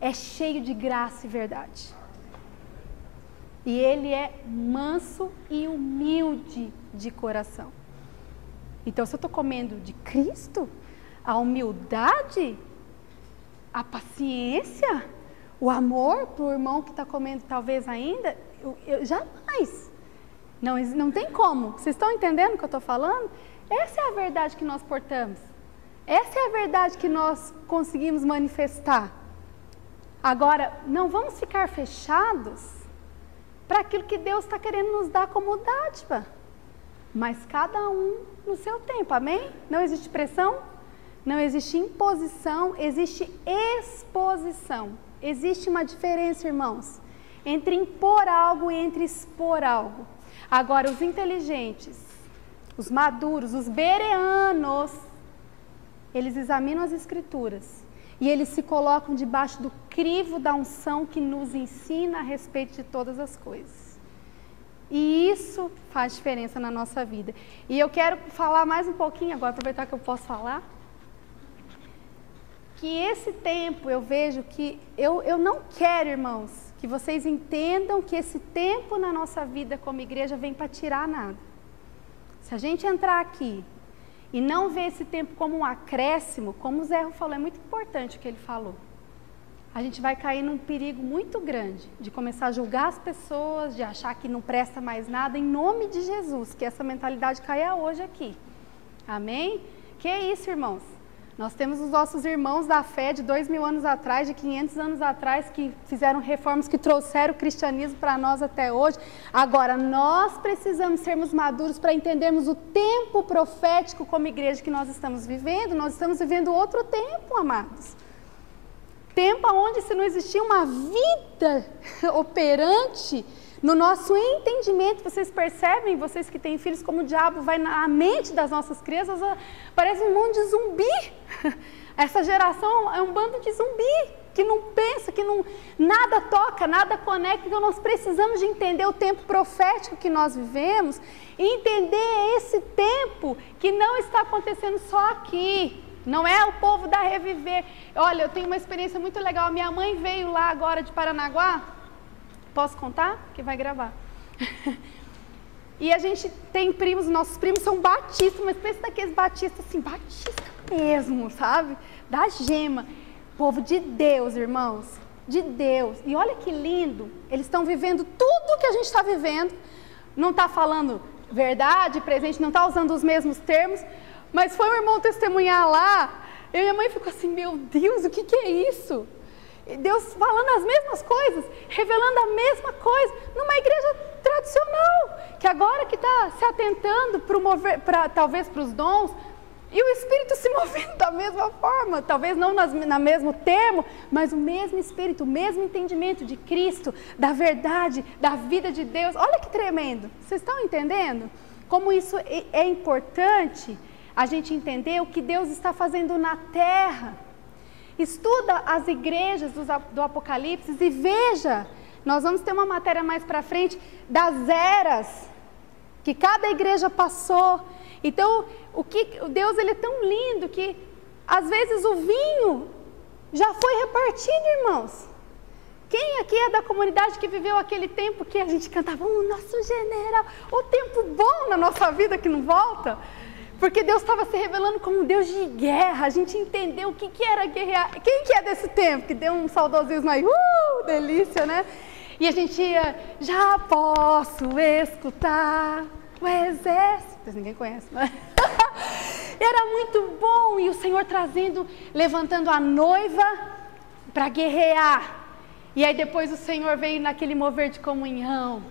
é cheio de graça e verdade. E ele é manso e humilde de coração. Então se eu estou comendo de Cristo, a humildade, a paciência, o amor para o irmão que está comendo talvez ainda, eu jamais. Não tem como. Vocês estão entendendo o que eu estou falando? Essa é a verdade que nós portamos. Essa é a verdade que nós conseguimos manifestar. Agora, não vamos ficar fechados para aquilo que Deus está querendo nos dar como dádiva. Mas cada um no seu tempo, amém? Não existe pressão, não existe imposição, existe exposição. Existe uma diferença, irmãos, entre impor algo e entre expor algo. Agora, os inteligentes, os maduros, os bereanos, eles examinam as escrituras e eles se colocam debaixo do crivo da unção que nos ensina a respeito de todas as coisas. E isso faz diferença na nossa vida. E eu quero falar mais um pouquinho agora, aproveitar que eu posso falar. Que esse tempo, eu vejo que, eu não quero, irmãos, que vocês entendam que esse tempo na nossa vida como igreja vem para tirar nada. Se a gente entrar aqui e não ver esse tempo como um acréscimo, como o Zé falou, é muito importante o que ele falou. A gente vai cair num perigo muito grande de começar a julgar as pessoas, de achar que não presta mais nada, em nome de Jesus, que essa mentalidade caia hoje aqui. Amém? Que é isso, irmãos? Nós temos os nossos irmãos da fé de 2000 anos atrás, de 500 anos atrás, que fizeram reformas, que trouxeram o cristianismo para nós até hoje. Agora, nós precisamos sermos maduros para entendermos o tempo profético como igreja que nós estamos vivendo. Nós estamos vivendo outro tempo, amados. tempo onde se não existia uma vida operante no nosso entendimento. Vocês percebem, vocês que têm filhos, como o diabo vai na mente das nossas crianças, parece um monte de zumbi. Essa geração é um bando de zumbi, que não pensa, que não, nada toca, nada conecta. Então nós precisamos de entender o tempo profético que nós vivemos e entender esse tempo que não está acontecendo só aqui. Não é o povo da Reviver. Olha, eu tenho uma experiência muito legal. Minha mãe veio lá agora de Paranaguá. Posso contar? Que vai gravar. E a gente tem primos, nossos primos são batistas, mas pensa daqueles batistas assim, batista mesmo, sabe? Da gema. Povo de Deus, irmãos, de Deus. E olha que lindo, eles estão vivendo tudo o que a gente está vivendo. Não está falando verdade, presente, não está usando os mesmos termos. Mas foi um irmão testemunhar lá, eu e minha mãe ficou assim, meu Deus, o que é isso? Deus falando as mesmas coisas, revelando a mesma coisa, numa igreja tradicional, que agora que está se atentando talvez para os dons, e o Espírito se movendo da mesma forma, talvez não no mesmo termo, mas o mesmo Espírito, o mesmo entendimento de Cristo, da verdade, da vida de Deus. Olha que tremendo, vocês estão entendendo? Como isso é importante a gente entender o que Deus está fazendo na terra. Estuda as igrejas do Apocalipse e veja, nós vamos ter uma matéria mais para frente das eras que cada igreja passou. Então, Deus ele é tão lindo que às vezes o vinho já foi repartido, irmãos. Quem aqui é da comunidade que viveu aquele tempo que a gente cantava, nosso general, o tempo bom na nossa vida que não volta? Porque Deus estava se revelando como um Deus de guerra. A gente entendeu o que era guerrear. Quem que é desse tempo? Que deu um saudosismo aí, delícia, né? E a gente ia, já posso escutar o exército. Ninguém conhece, mas... Era muito bom. E o Senhor levantando a noiva para guerrear. E aí depois o Senhor veio naquele mover de comunhão,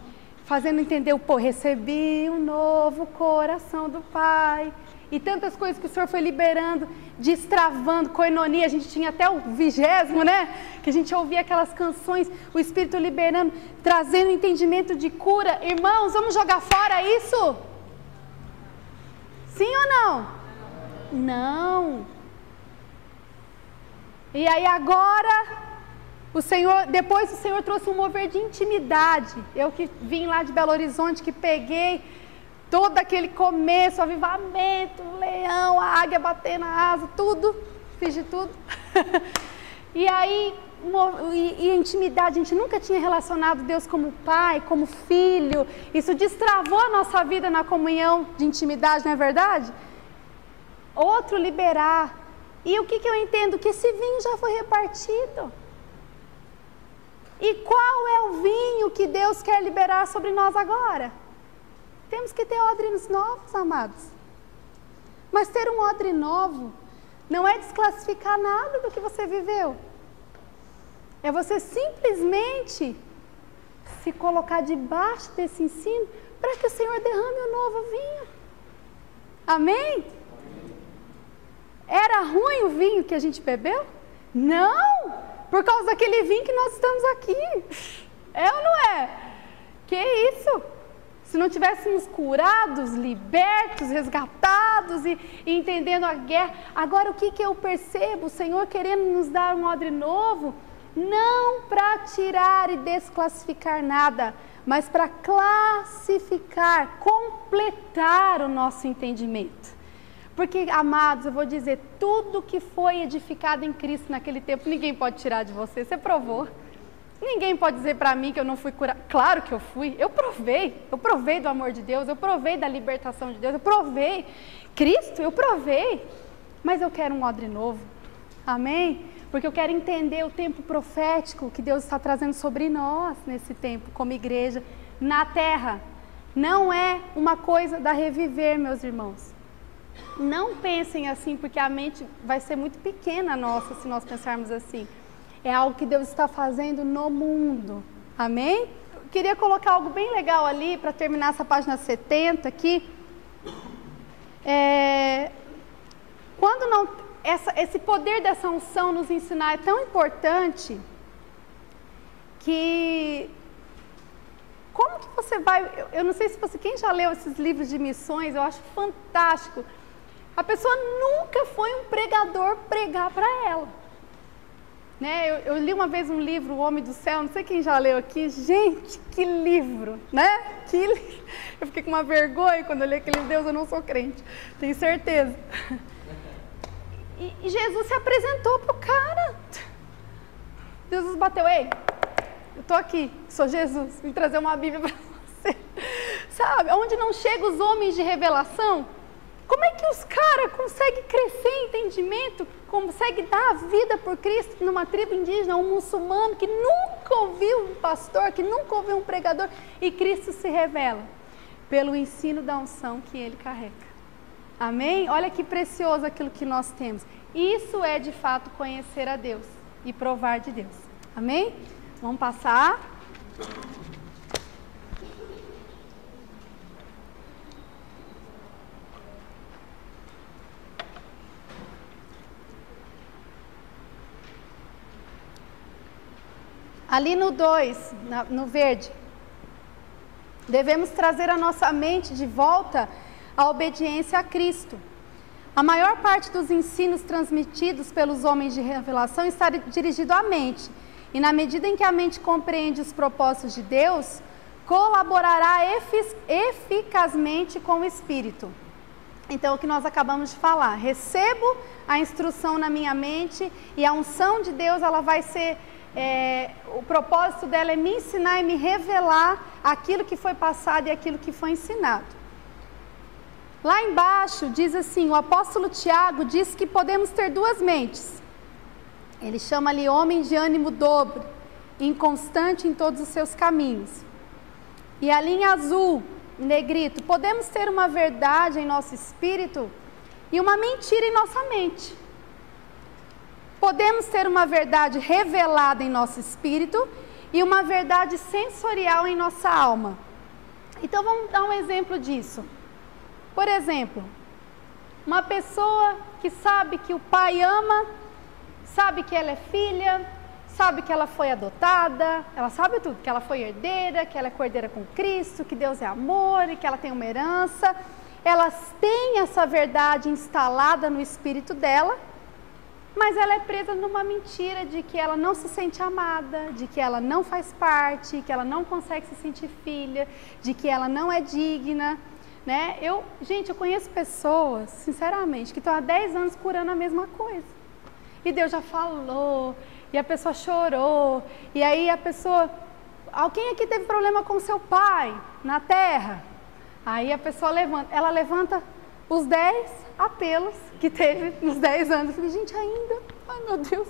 fazendo entender recebi um novo coração do Pai. E tantas coisas que o Senhor foi liberando, destravando, koinonia. A gente tinha até o 20º, né? Que a gente ouvia aquelas canções, o Espírito liberando, trazendo entendimento de cura. Irmãos, vamos jogar fora isso? Sim ou não? Não. E aí agora... depois o Senhor trouxe um mover de intimidade. Eu que vim lá de Belo Horizonte, que peguei todo aquele começo, avivamento, o leão, a águia batendo a asa, tudo, fiz de tudo. E aí, e intimidade, a gente nunca tinha relacionado Deus como pai, como filho. Isso destravou a nossa vida na comunhão de intimidade, não é verdade? Outro liberar. E o que eu entendo? Que esse vinho já foi repartido. E qual é o vinho que Deus quer liberar sobre nós agora? Temos que ter odres novos, amados. Mas ter um odre novo não é desclassificar nada do que você viveu. É você simplesmente se colocar debaixo desse ensino para que o Senhor derrame um novo vinho. Amém? Era ruim o vinho que a gente bebeu? Não! Por causa daquele vinho que nós estamos aqui. É ou não é? Que isso? Se não tivéssemos curados, libertos, resgatados e entendendo a guerra. Agora o que eu percebo? O Senhor querendo nos dar um odre novo, não para tirar e desclassificar nada, mas para classificar, completar o nosso entendimento. Porque, amados, eu vou dizer, tudo que foi edificado em Cristo naquele tempo, ninguém pode tirar de você. Você provou. Ninguém pode dizer para mim que eu não fui curado. Claro que eu fui. Eu provei do amor de Deus, eu provei da libertação de Deus, eu provei. Cristo, eu provei. Mas eu quero um odre novo. Amém? Porque eu quero entender o tempo profético que Deus está trazendo sobre nós nesse tempo, como igreja, na terra. Não é uma coisa da Reviver, meus irmãos. Não pensem assim, porque a mente vai ser muito pequena nossa se nós pensarmos assim. É algo que Deus está fazendo no mundo. Amém? Eu queria colocar algo bem legal ali para terminar essa página 70 aqui. Quando não... esse poder dessa unção nos ensinar é tão importante que... Como que você vai... Eu não sei se você... Quem já leu esses livros de missões, eu acho fantástico. A pessoa nunca foi um pregador pregar para ela. Né? Eu li uma vez um livro, O Homem do Céu, não sei quem já leu aqui. Gente, que livro, né? Eu fiquei com uma vergonha quando eu li aquele livro. Deus, eu não sou crente, tenho certeza. E Jesus se apresentou para o cara. Jesus bateu, ei, eu estou aqui, sou Jesus, vim trazer uma Bíblia para você. Sabe, onde não chegam os homens de revelação, como é que os caras conseguem crescer em entendimento, conseguem dar a vida por Cristo numa tribo indígena, um muçulmano que nunca ouviu um pastor, que nunca ouviu um pregador, e Cristo se revela pelo ensino da unção que ele carrega. Amém? Olha que precioso aquilo que nós temos. Isso é de fato conhecer a Deus e provar de Deus. Amém? Vamos passar. Ali no 2, no verde, devemos trazer a nossa mente de volta à obediência a Cristo. A maior parte dos ensinos transmitidos pelos homens de revelação está dirigido à mente. E na medida em que a mente compreende os propósitos de Deus, colaborará eficazmente com o Espírito. Então, o que nós acabamos de falar, recebo a instrução na minha mente e a unção de Deus, ela vai ser... o propósito dela é me ensinar e me revelar aquilo que foi passado e aquilo que foi ensinado. Lá embaixo diz assim, o apóstolo Tiago diz que podemos ter duas mentes. Ele chama ali homem de ânimo dobre, inconstante em todos os seus caminhos. E ali em azul, em negrito, podemos ter uma verdade em nosso espírito e uma mentira em nossa mente. Podemos ter uma verdade revelada em nosso espírito e uma verdade sensorial em nossa alma. Então vamos dar um exemplo disso. Por exemplo, uma pessoa que sabe que o pai ama, sabe que ela é filha, sabe que ela foi adotada, ela sabe tudo, que ela foi herdeira, que ela é cordeira com Cristo, que Deus é amor e que ela tem uma herança. Elas têm essa verdade instalada no espírito dela, mas ela é presa numa mentira de que ela não se sente amada, de que ela não faz parte, que ela não consegue se sentir filha, de que ela não é digna, né? Gente, eu conheço pessoas, sinceramente, que estão há 10 anos curando a mesma coisa. E Deus já falou, e a pessoa chorou, e aí a pessoa... Alguém aqui teve problema com seu pai na terra? Aí a pessoa levanta os 10 apelos que teve nos 10 anos. Eu falei, gente, ainda? Ai, meu Deus.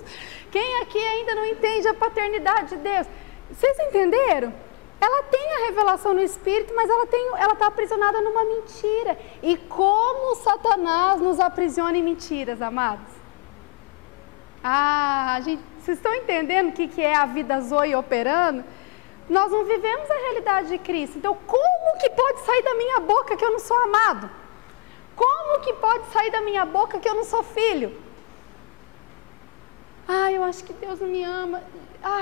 Quem aqui ainda não entende a paternidade de Deus? Vocês entenderam? Ela tem a revelação no Espírito, mas ela está aprisionada numa mentira. E como Satanás nos aprisiona em mentiras, amados? Gente, vocês estão entendendo o que é a vida Zoe operando? Nós não vivemos a realidade de Cristo. Então, como que pode sair da minha boca que eu não sou amado? Como que pode sair da minha boca que eu não sou filho? Eu acho que Deus não me ama.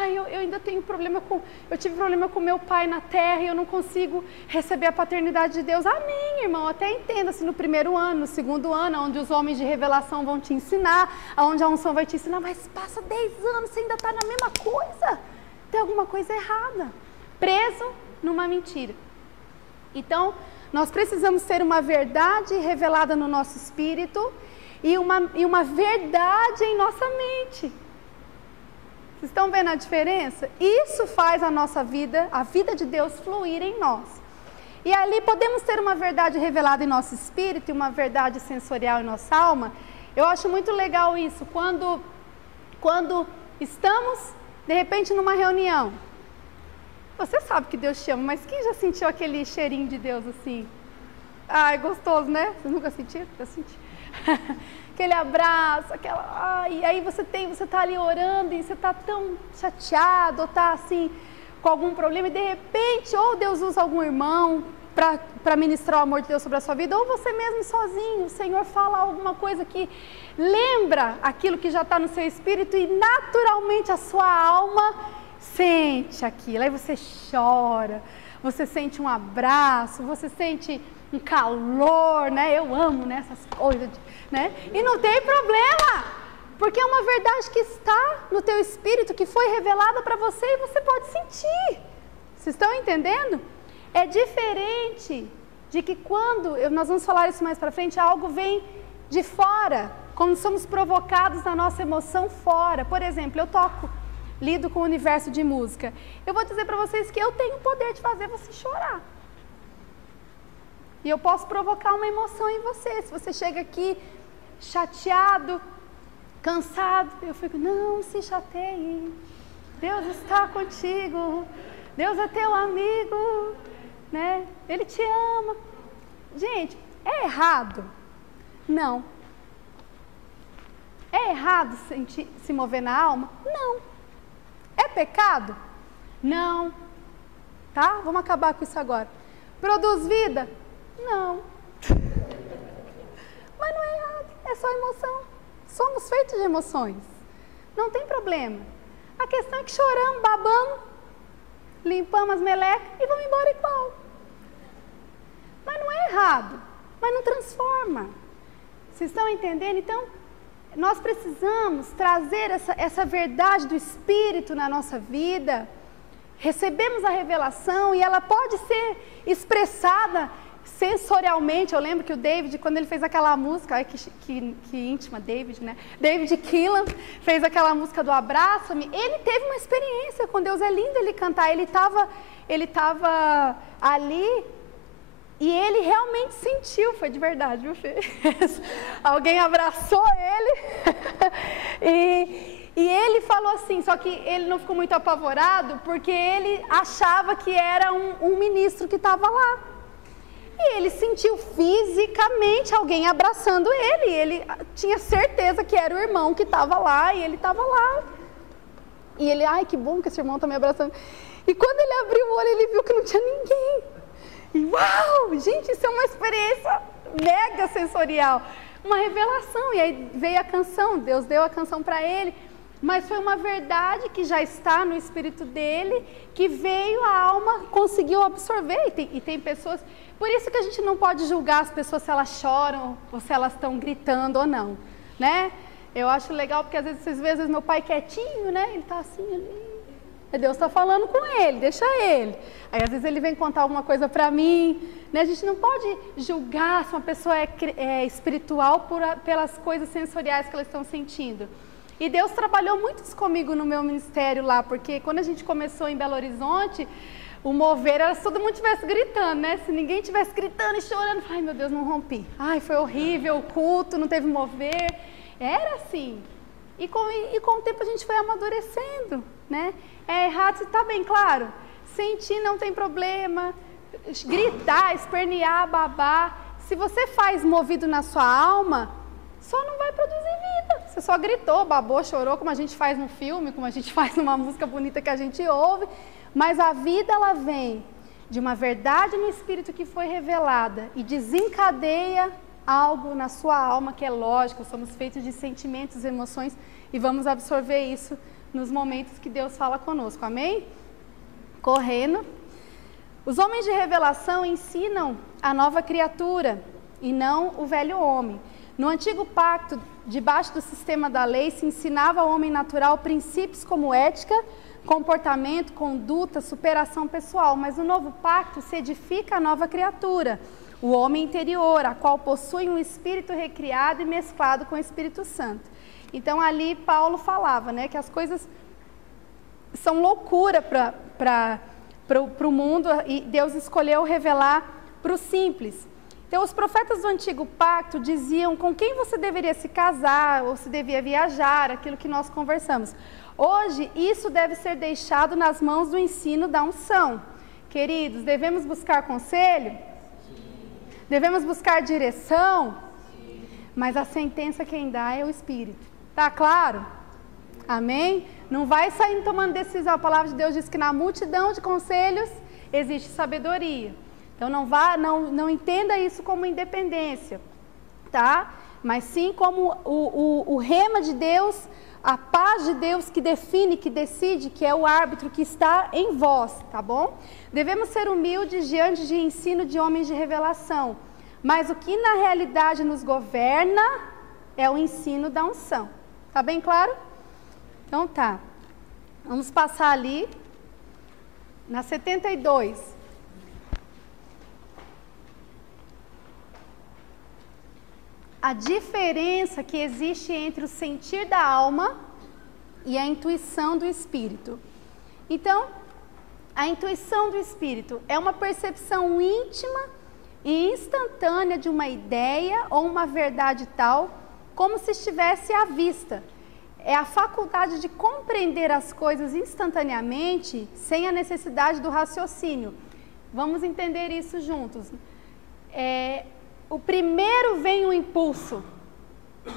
Eu ainda tenho problema com... Eu tive problema com meu pai na terra e eu não consigo receber a paternidade de Deus. Amém, irmão. Até entenda-se no primeiro ano, no segundo ano, onde os homens de revelação vão te ensinar, onde a unção vai te ensinar, mas passa 10 anos, você ainda está na mesma coisa. Tem alguma coisa errada. Preso numa mentira. Então, nós precisamos ter uma verdade revelada no nosso espírito e uma verdade em nossa mente. Vocês estão vendo a diferença? Isso faz a nossa vida, a vida de Deus fluir em nós. E ali podemos ter uma verdade revelada em nosso espírito e uma verdade sensorial em nossa alma. Eu acho muito legal isso, quando estamos, de repente, numa reunião. Você sabe que Deus te ama, mas quem já sentiu aquele cheirinho de Deus assim? É gostoso, né? Vocês nunca sentiram? Eu senti. Aquele abraço, e aí você está ali orando e você está tão chateado, ou está assim, com algum problema, e de repente, ou Deus usa algum irmão, para ministrar o amor de Deus sobre a sua vida, ou você mesmo sozinho, o Senhor fala alguma coisa que lembra aquilo que já está no seu espírito e naturalmente a sua alma sente aquilo, aí você chora, você sente um abraço, você sente um calor, né? Eu amo, né, essas coisas, né? E não tem problema, porque é uma verdade que está no teu espírito, que foi revelada para você e você pode sentir. Vocês estão entendendo? É diferente de que quando, nós vamos falar isso mais para frente, algo vem de fora, quando somos provocados na nossa emoção fora. Por exemplo, eu lido com o universo de música. Eu vou dizer para vocês que eu tenho o poder de fazer você chorar. E eu posso provocar uma emoção em você. Se você chega aqui chateado, cansado, eu fico, não se chateie, Deus está contigo, Deus é teu amigo, né? Ele te ama. Gente, é errado? Não. É errado se mover na alma? Não. É pecado? Não. Tá? Vamos acabar com isso agora. Produz vida? Não. Mas não é errado, é só emoção. Somos feitos de emoções. Não tem problema. A questão é que choramos, babamos, limpamos as melecas e vamos embora igual. Mas não é errado, mas não transforma. Vocês estão entendendo? Então, nós precisamos trazer essa verdade do Espírito na nossa vida. Recebemos a revelação e ela pode ser expressada sensorialmente. Eu lembro que o David, quando ele fez aquela música, ai que íntima, David, né? David Keelan fez aquela música do Abraça-me. Ele teve uma experiência com Deus, é lindo ele cantar. Ele estava ali e ele realmente sentiu, foi de verdade, viu, Fê? Alguém abraçou ele e ele falou assim, só que ele não ficou muito apavorado porque ele achava que era um ministro que estava lá. E ele sentiu fisicamente alguém abraçando ele. Ele tinha certeza que era o irmão que estava lá e ele estava lá. E ele, ai, que bom que esse irmão está me abraçando. E quando ele abriu o olho, ele viu que não tinha ninguém. E uau, gente, isso é uma experiência mega sensorial. Uma revelação. E aí veio a canção, Deus deu a canção para ele. Mas foi uma verdade que já está no espírito dele, que veio, a alma conseguiu absorver. E tem pessoas... Por isso que a gente não pode julgar as pessoas se elas choram ou se elas estão gritando ou não, né? Eu acho legal porque às vezes meu pai quietinho, né? Ele está assim ali, Deus está falando com ele, deixa ele. Aí às vezes ele vem contar alguma coisa para mim, né? A gente não pode julgar se uma pessoa é espiritual pelas coisas sensoriais que elas estão sentindo. E Deus trabalhou muito isso comigo no meu ministério lá, porque quando a gente começou em Belo Horizonte, o mover era se todo mundo estivesse gritando, né? Se ninguém estivesse gritando e chorando, ai meu Deus, não rompi. Ai, foi horrível o culto, não teve mover. Era assim. E com o tempo a gente foi amadurecendo, né? É errado, está bem claro. Sentir não tem problema. Gritar, espernear, babar. Se você faz movido na sua alma, só não vai produzir vida. Você só gritou, babou, chorou, como a gente faz no filme, como a gente faz numa música bonita que a gente ouve. Mas a vida, ela vem de uma verdade no Espírito que foi revelada e desencadeia algo na sua alma que é lógico. Somos feitos de sentimentos, emoções e vamos absorver isso nos momentos que Deus fala conosco, amém? Correndo. Os homens de revelação ensinam a nova criatura e não o velho homem. No antigo pacto, debaixo do sistema da lei, se ensinava ao homem natural princípios como ética, comportamento, conduta, superação pessoal, mas no novo pacto se edifica a nova criatura, o homem interior, a qual possui um espírito recriado e mesclado com o Espírito Santo. Então ali Paulo falava, né, que as coisas são loucura para o mundo e Deus escolheu revelar para o simples. Então os profetas do antigo pacto diziam com quem você deveria se casar ou se devia viajar, aquilo que nós conversamos. Hoje, isso deve ser deixado nas mãos do ensino da unção. Queridos, devemos buscar conselho? Sim. Devemos buscar direção? Sim. Mas a sentença quem dá é o Espírito. Tá claro? Amém? Não vai sair tomando decisão. A palavra de Deus diz que na multidão de conselhos existe sabedoria. Então não entenda isso como independência, tá? Mas sim como o rema de Deus, a paz de Deus que define, que decide, que é o árbitro que está em vós, tá bom? Devemos ser humildes diante de ensino de homens de revelação, mas o que na realidade nos governa é o ensino da unção. Tá bem claro? Então tá. Vamos passar ali na 72. A diferença que existe entre o sentir da alma e a intuição do espírito. Então, a intuição do espírito é uma percepção íntima e instantânea de uma ideia ou uma verdade tal, como se estivesse à vista. É a faculdade de compreender as coisas instantaneamente, sem a necessidade do raciocínio. Vamos entender isso juntos. O primeiro vem o impulso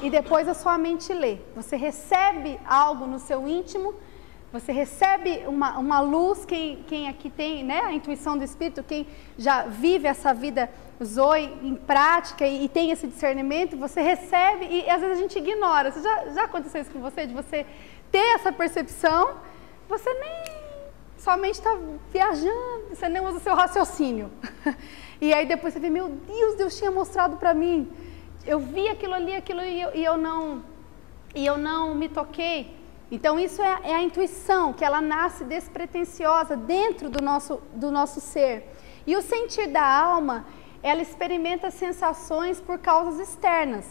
e depois a sua mente lê. Você recebe algo no seu íntimo, você recebe uma luz, quem aqui tem, né, a intuição do Espírito, quem já vive essa vida Zoe em prática e tem esse discernimento, você recebe e às vezes a gente ignora. Já aconteceu isso com você, de você ter essa percepção, você nem, sua mente está viajando, você nem usa o seu raciocínio. E aí depois você vê, meu Deus, Deus tinha mostrado para mim, eu vi aquilo ali, e eu não me toquei. Então isso é a intuição, que ela nasce despretensiosa dentro do nosso ser. E o sentir da alma, ela experimenta sensações por causas externas.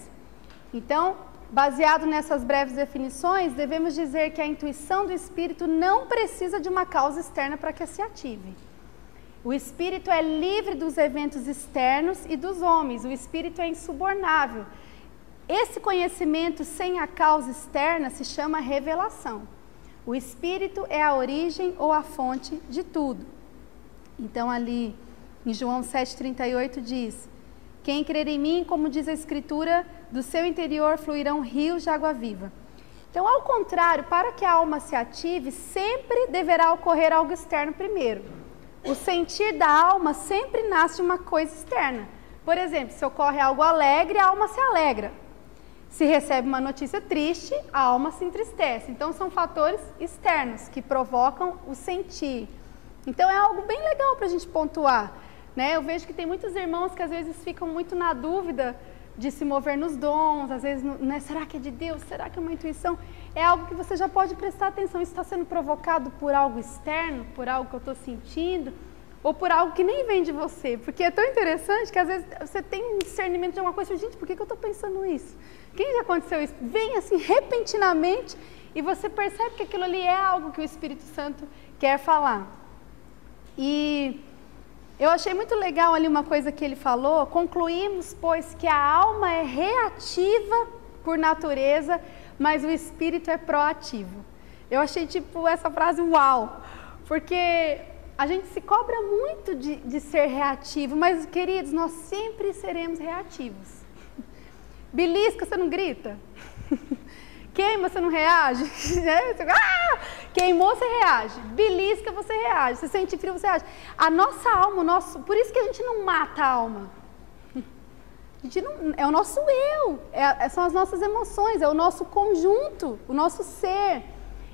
Então, baseado nessas breves definições, devemos dizer que a intuição do espírito não precisa de uma causa externa para que se ative. O espírito é livre dos eventos externos e dos homens, o espírito é insubornável. Esse conhecimento sem a causa externa se chama revelação. O espírito é a origem ou a fonte de tudo. Então ali em João 7,38 diz: quem crer em mim, como diz a Escritura, do seu interior fluirão rios de água viva. Então, ao contrário, para que a alma se ative, sempre deverá ocorrer algo externo primeiro. O sentir da alma sempre nasce de uma coisa externa. Por exemplo, se ocorre algo alegre, a alma se alegra. Se recebe uma notícia triste, a alma se entristece. Então, são fatores externos que provocam o sentir. Então, é algo bem legal para a gente pontuar. Né? Eu vejo que tem muitos irmãos que às vezes ficam muito na dúvida de se mover nos dons, às vezes, né? Será que é de Deus? Será que é uma intuição? É algo que você já pode prestar atenção. Isso está sendo provocado por algo externo, por algo que eu estou sentindo, ou por algo que nem vem de você. Porque é tão interessante que às vezes você tem um discernimento de alguma coisa, gente, por que eu estou pensando isso? Quem já aconteceu isso? Vem assim repentinamente e você percebe que aquilo ali é algo que o Espírito Santo quer falar. E eu achei muito legal ali uma coisa que ele falou: concluímos, pois, que a alma é reativa por natureza, mas o espírito é proativo. Eu achei tipo essa frase uau, porque a gente se cobra muito de ser reativo, mas queridos, nós sempre seremos reativos. Belisca, você não grita? Queima, você não reage? Queimou, você reage. Belisca, você reage. Se sente frio, você reage. A nossa alma, por isso que a gente não mata a alma. A gente não, é o nosso eu, são as nossas emoções, é o nosso conjunto, o nosso ser.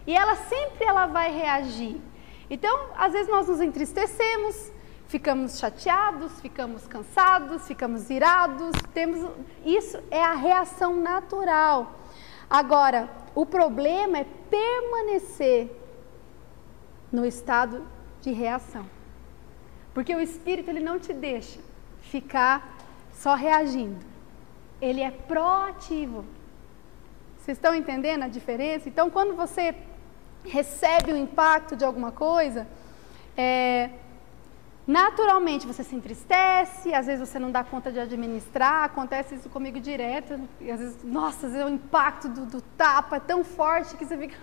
E ela sempre vai reagir. Então, às vezes nós nos entristecemos, ficamos chateados, ficamos cansados, ficamos irados. Isso é a reação natural. Agora, o problema é permanecer no estado de reação. Porque o Espírito, ele não te deixa ficar só reagindo. Ele é proativo. Vocês estão entendendo a diferença? Então, quando você recebe o impacto de alguma coisa, naturalmente você se entristece, às vezes você não dá conta de administrar, acontece isso comigo direto, e às vezes, nossa, às vezes o impacto do tapa é tão forte que você fica...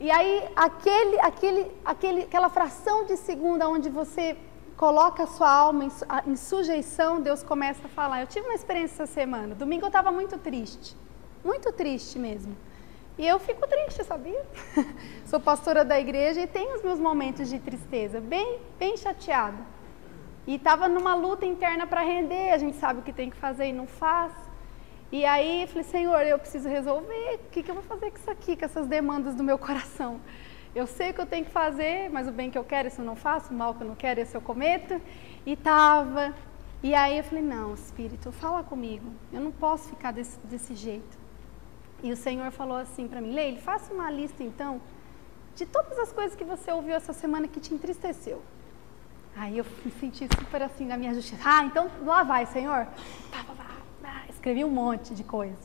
E aí, aquela fração de segundo onde você coloca a sua alma em sujeição, Deus começa a falar. Eu tive uma experiência essa semana, domingo eu estava muito triste mesmo. E eu fico triste, sabia? Sou pastora da igreja e tenho os meus momentos de tristeza, bem chateada. E estava numa luta interna para render, a gente sabe o que tem que fazer e não faz. E aí eu falei, Senhor, eu preciso resolver, o que eu vou fazer com isso aqui, com essas demandas do meu coração? Eu sei o que eu tenho que fazer, mas o bem que eu quero, esse eu não faço, o mal que eu não quero, esse eu cometo. E aí eu falei, não, Espírito, fala comigo, eu não posso ficar desse jeito. E o Senhor falou assim para mim, Leile, faça uma lista então, de todas as coisas que você ouviu essa semana que te entristeceu. Aí eu me senti super assim na minha justiça. Então lá vai, Senhor. Escrevi um monte de coisa.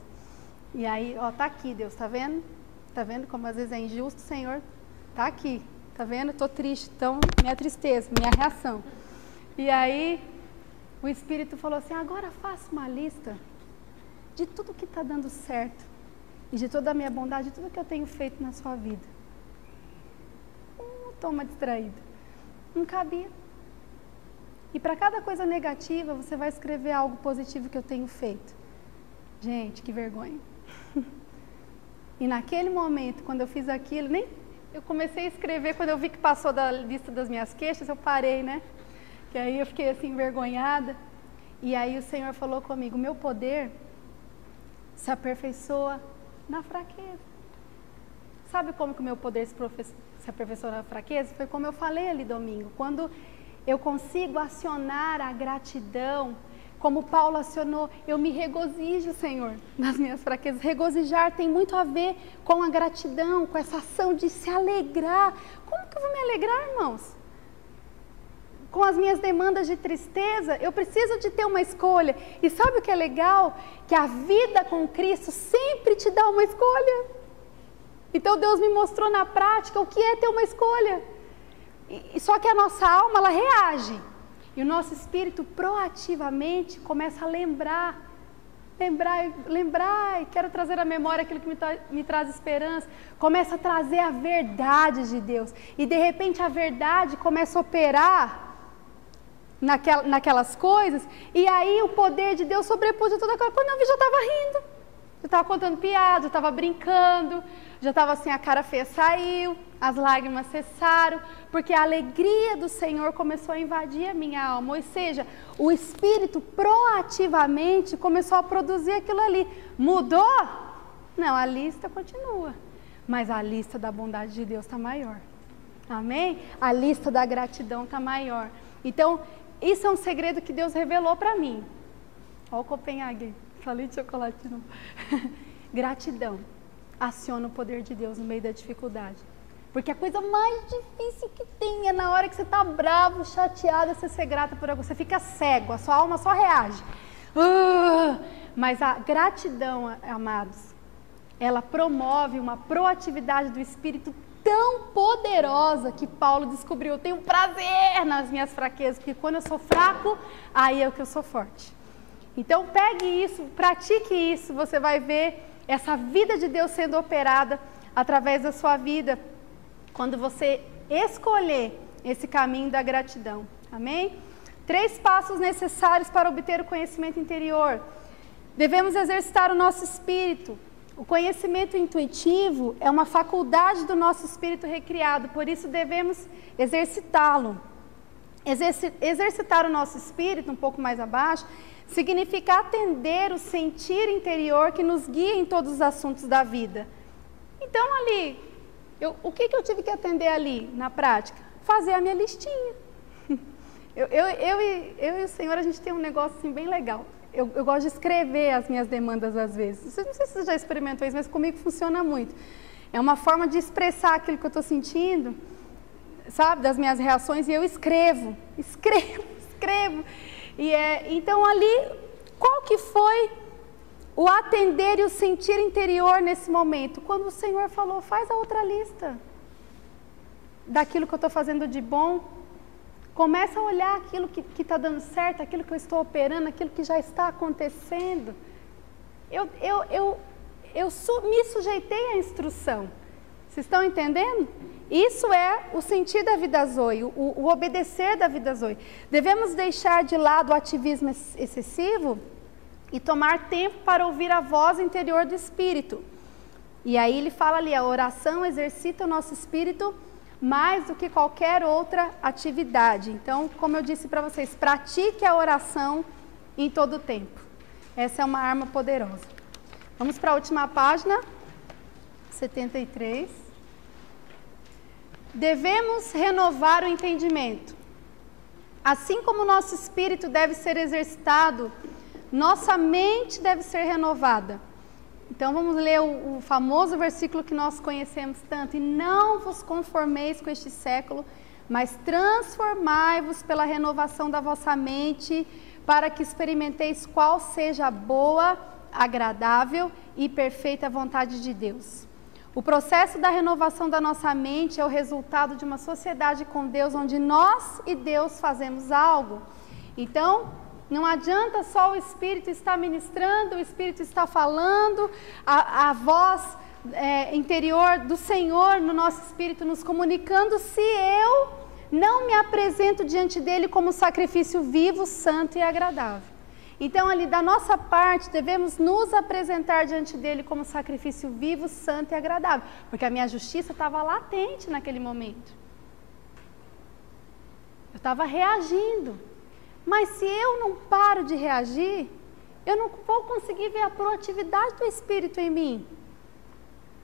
E aí, tá aqui, Deus, tá vendo? Tá vendo como às vezes é injusto, Senhor? Tá aqui, tá vendo? Tô triste, então minha tristeza, minha reação. E aí o Espírito falou assim, agora faça uma lista de tudo que está dando certo e de toda a minha bondade, de tudo que eu tenho feito na sua vida. Toma distraído. Não cabia. E para cada coisa negativa, você vai escrever algo positivo que eu tenho feito. Gente, que vergonha. E naquele momento, quando eu fiz aquilo, eu comecei a escrever, quando eu vi que passou da lista das minhas queixas, eu parei, né? Que aí eu fiquei assim, envergonhada. E aí o Senhor falou comigo, meu poder se aperfeiçoa na fraqueza. Sabe como que o meu poder se aperfeiçoa na fraqueza? Foi como eu falei ali domingo, quando eu consigo acionar a gratidão, como Paulo acionou, eu me regozijo, Senhor, nas minhas fraquezas. Regozijar tem muito a ver com a gratidão, com essa ação de se alegrar. Como que eu vou me alegrar, irmãos? Com as minhas demandas de tristeza, eu preciso de ter uma escolha. E sabe o que é legal? Que a vida com Cristo sempre te dá uma escolha. Então Deus me mostrou na prática o que é ter uma escolha. Só que a nossa alma, ela reage. E o nosso espírito proativamente começa a lembrar, e quero trazer à memória aquilo que me traz esperança. Começa a trazer a verdade de Deus. E de repente a verdade começa a operar naquelas coisas. E aí o poder de Deus sobrepuja toda aquela coisa. Quando eu vi, já estava rindo. Já estava contando piada, já estava brincando. Já estava assim, a cara feia saiu, as lágrimas cessaram, porque a alegria do Senhor começou a invadir a minha alma. Ou seja, o Espírito proativamente começou a produzir aquilo ali. Mudou? Não, a lista continua, mas a lista da bondade de Deus está maior. Amém? A lista da gratidão está maior. Então, isso é um segredo que Deus revelou para mim. Olha o Copenhague, falei de chocolate de novo. Gratidão aciona o poder de Deus no meio da dificuldade. Porque a coisa mais difícil que tem é na hora que você está bravo, chateado, você ser grata por algo. Você fica cego, a sua alma só reage. Mas a gratidão, amados, ela promove uma proatividade do Espírito tão poderosa que Paulo descobriu. Eu tenho prazer nas minhas fraquezas, porque quando eu sou fraco, aí é que eu sou forte. Então pegue isso, pratique isso, você vai ver essa vida de Deus sendo operada através da sua vida, quando você escolher esse caminho da gratidão. Amém? 3 passos necessários para obter o conhecimento interior. Devemos exercitar o nosso espírito. O conhecimento intuitivo é uma faculdade do nosso espírito recriado, por isso devemos exercitá-lo. Exercitar o nosso espírito, um pouco mais abaixo, significa atender o sentir interior que nos guia em todos os assuntos da vida. Então ali, o que eu tive que atender ali na prática? Fazer a minha listinha. Eu e o Senhor, a gente tem um negócio assim bem legal. Eu gosto de escrever as minhas demandas às vezes. Não sei se você já experimentou isso, mas comigo funciona muito. É uma forma de expressar aquilo que eu estou sentindo, sabe, das minhas reações, e eu escrevo. Então ali, qual que foi o atender e o sentir interior nesse momento? Quando o Senhor falou, faz a outra lista daquilo que eu estou fazendo de bom. Começa a olhar aquilo que está dando certo, aquilo que eu estou operando, aquilo que já está acontecendo. Me sujeitei à instrução. Vocês estão entendendo? Isso é o sentir da vida Zoe, o obedecer da vida Zoe. Devemos deixar de lado o ativismo excessivo e tomar tempo para ouvir a voz interior do Espírito. E aí ele fala ali, a oração exercita o nosso espírito mais do que qualquer outra atividade. Então, como eu disse para vocês, pratique a oração em todo o tempo. Essa é uma arma poderosa. Vamos para a última página, 73. Devemos renovar o entendimento. Assim como o nosso espírito deve ser exercitado, nossa mente deve ser renovada. Então vamos ler o famoso versículo que nós conhecemos tanto. E não vos conformeis com este século, mas transformai-vos pela renovação da vossa mente, para que experimenteis qual seja a boa, agradável e perfeita vontade de Deus. O processo da renovação da nossa mente é o resultado de uma sociedade com Deus, onde nós e Deus fazemos algo. Então, não adianta só o Espírito estar ministrando, o Espírito estar falando, a voz interior do Senhor no nosso espírito nos comunicando, se eu não me apresento diante dele como sacrifício vivo, santo e agradável. Então, ali da nossa parte, devemos nos apresentar diante dele como sacrifício vivo, santo e agradável, porque a minha justiça estava latente naquele momento. Eu estava reagindo. Mas se eu não paro de reagir, eu não vou conseguir ver a proatividade do Espírito em mim,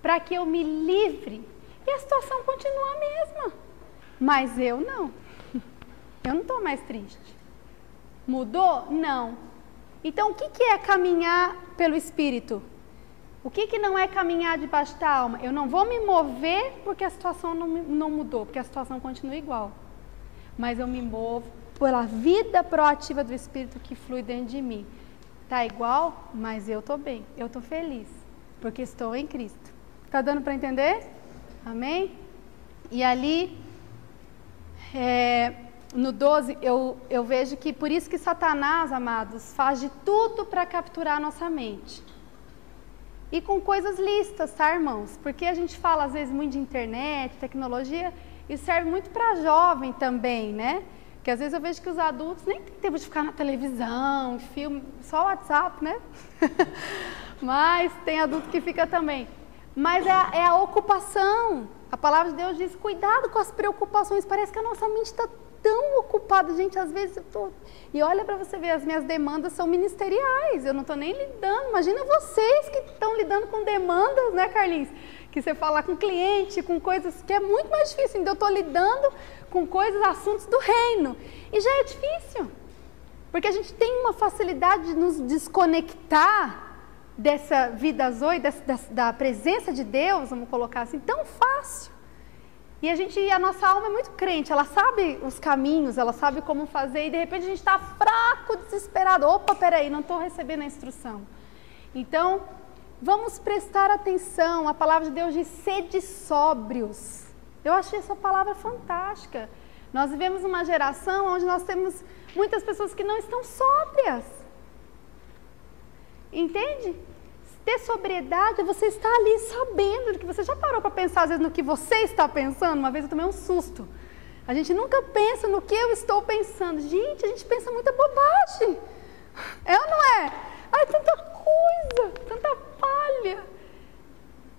para que eu me livre. E a situação continua a mesma. Mas eu não. Eu não estou mais triste. Mudou? Não. Então, o que é caminhar pelo Espírito? O que não é caminhar debaixo da alma? Eu não vou me mover porque a situação não mudou, porque a situação continua igual. Mas eu me movo pela vida proativa do Espírito que flui dentro de mim. Está igual, mas eu estou bem, eu estou feliz, porque estou em Cristo. Está dando para entender? Amém? E ali, no 12, eu vejo que por isso que Satanás, amados, faz de tudo para capturar a nossa mente. E com coisas lícitas, tá, irmãos? Porque a gente fala às vezes muito de internet, tecnologia, e serve muito para jovem também, né? Porque às vezes eu vejo que os adultos nem têm tempo de ficar na televisão, filme, só o WhatsApp, né? Mas tem adulto que fica também. Mas é a ocupação. A palavra de Deus diz, cuidado com as preocupações. Parece que a nossa mente está tão ocupada. Gente, às vezes eu estou... E olha para você ver, as minhas demandas são ministeriais. Eu não estou nem lidando. Imagina vocês que estão lidando com demandas, né, Carlinhos? Que você fala com cliente, com coisas que é muito mais difícil. Então eu estou lidando com coisas, assuntos do reino. E já é difícil. Porque a gente tem uma facilidade de nos desconectar dessa vida zoe, da presença de Deus, vamos colocar assim, tão fácil. E a nossa alma é muito crente, ela sabe os caminhos, ela sabe como fazer, e de repente a gente está fraco, desesperado. Opa, peraí, não estou recebendo a instrução. Então, vamos prestar atenção. A palavra de Deus diz, sede sóbrios. Eu achei essa palavra fantástica. Nós vivemos uma geração onde nós temos muitas pessoas que não estão sóbrias. Entende? Ter sobriedade é você estar ali sabendo do que você já parou para pensar, às vezes, no que você está pensando. Uma vez eu tomei um susto. A gente nunca pensa no que eu estou pensando. Gente, a gente pensa muita bobagem. É ou não é? Ai, tanta coisa, tanta falha.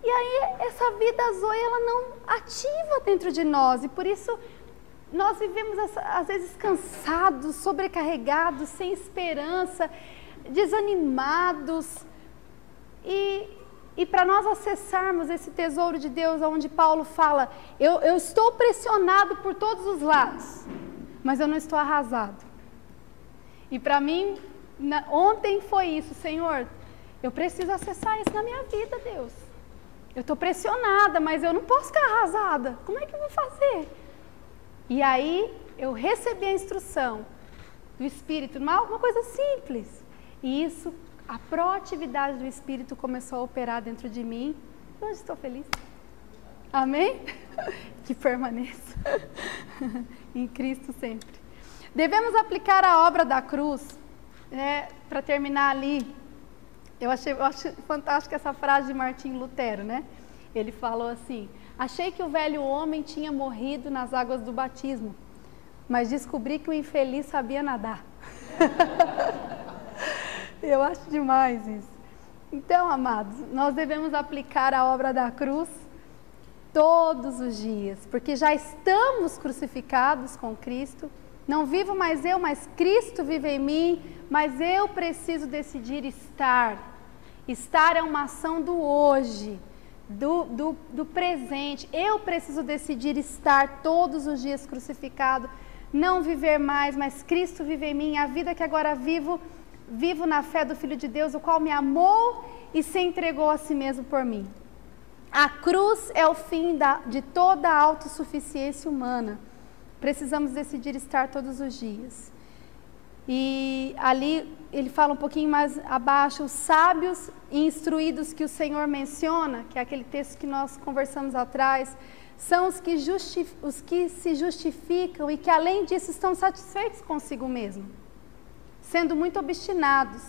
E aí, essa vida zoe, ela não ativa dentro de nós. E por isso, nós vivemos, às vezes, cansados, sobrecarregados, sem esperança, desanimados. E para nós acessarmos esse tesouro de Deus, onde Paulo fala, eu estou pressionado por todos os lados, mas eu não estou arrasado. E para mim, ontem foi isso, Senhor, eu preciso acessar isso na minha vida, Deus. Eu estou pressionada, mas eu não posso ficar arrasada. Como é que eu vou fazer? E aí, eu recebi a instrução do Espírito, uma coisa simples. E isso, a proatividade do Espírito começou a operar dentro de mim. Hoje estou feliz. Amém? Que permaneça em Cristo sempre. Devemos aplicar a obra da cruz, para terminar ali. Eu acho fantástica essa frase de Martim Lutero, né? Ele falou assim, achei que o velho homem tinha morrido nas águas do batismo, mas descobri que o infeliz sabia nadar. Eu acho demais isso. Então, amados, nós devemos aplicar a obra da cruz todos os dias, porque já estamos crucificados com Cristo. Não vivo mais eu, mas Cristo vive em mim, mas eu preciso decidir estar. Estar é uma ação do hoje, do presente. Eu preciso decidir estar todos os dias crucificado, não viver mais, mas Cristo vive em mim. A vida que agora vivo na fé do Filho de Deus, o qual me amou e se entregou a si mesmo por mim. A cruz é o fim de toda a autossuficiência humana. Precisamos decidir estar todos os dias. E ali ele fala um pouquinho mais abaixo, os sábios e instruídos que o Senhor menciona, que é aquele texto que nós conversamos atrás, são os que se justificam e que além disso estão satisfeitos consigo mesmo, sendo muito obstinados.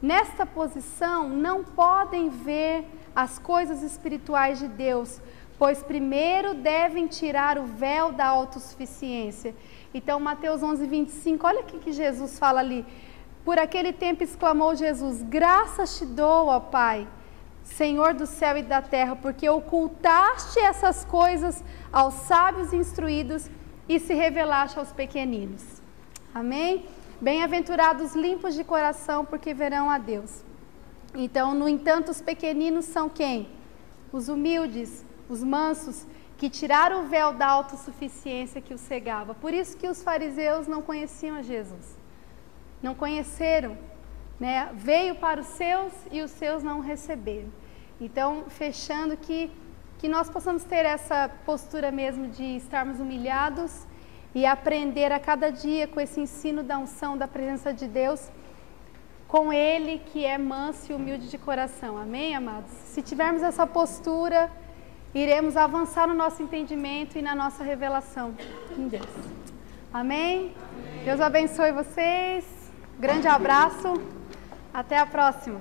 Nesta posição não podem ver as coisas espirituais de Deus, pois primeiro devem tirar o véu da autossuficiência. Então, Mateus 11:25, olha o que Jesus fala ali. Por aquele tempo exclamou Jesus: graças te dou, ó Pai, Senhor do céu e da terra, porque ocultaste essas coisas aos sábios e instruídos e se revelaste aos pequeninos. Amém? Bem-aventurados limpos de coração, porque verão a Deus. Então, no entanto, os pequeninos são quem? Os humildes, os mansos, que tiraram o véu da autossuficiência que os cegava. Por isso que os fariseus não conheciam a Jesus. Não conheceram, né? Veio para os seus e os seus não receberam. Então, fechando, que nós possamos ter essa postura mesmo de estarmos humilhados e aprender a cada dia com esse ensino da unção, da presença de Deus, com Ele que é manso e humilde de coração. Amém, amados? Se tivermos essa postura, iremos avançar no nosso entendimento e na nossa revelação em Deus. Amém? Deus abençoe vocês. Grande abraço. Até a próxima.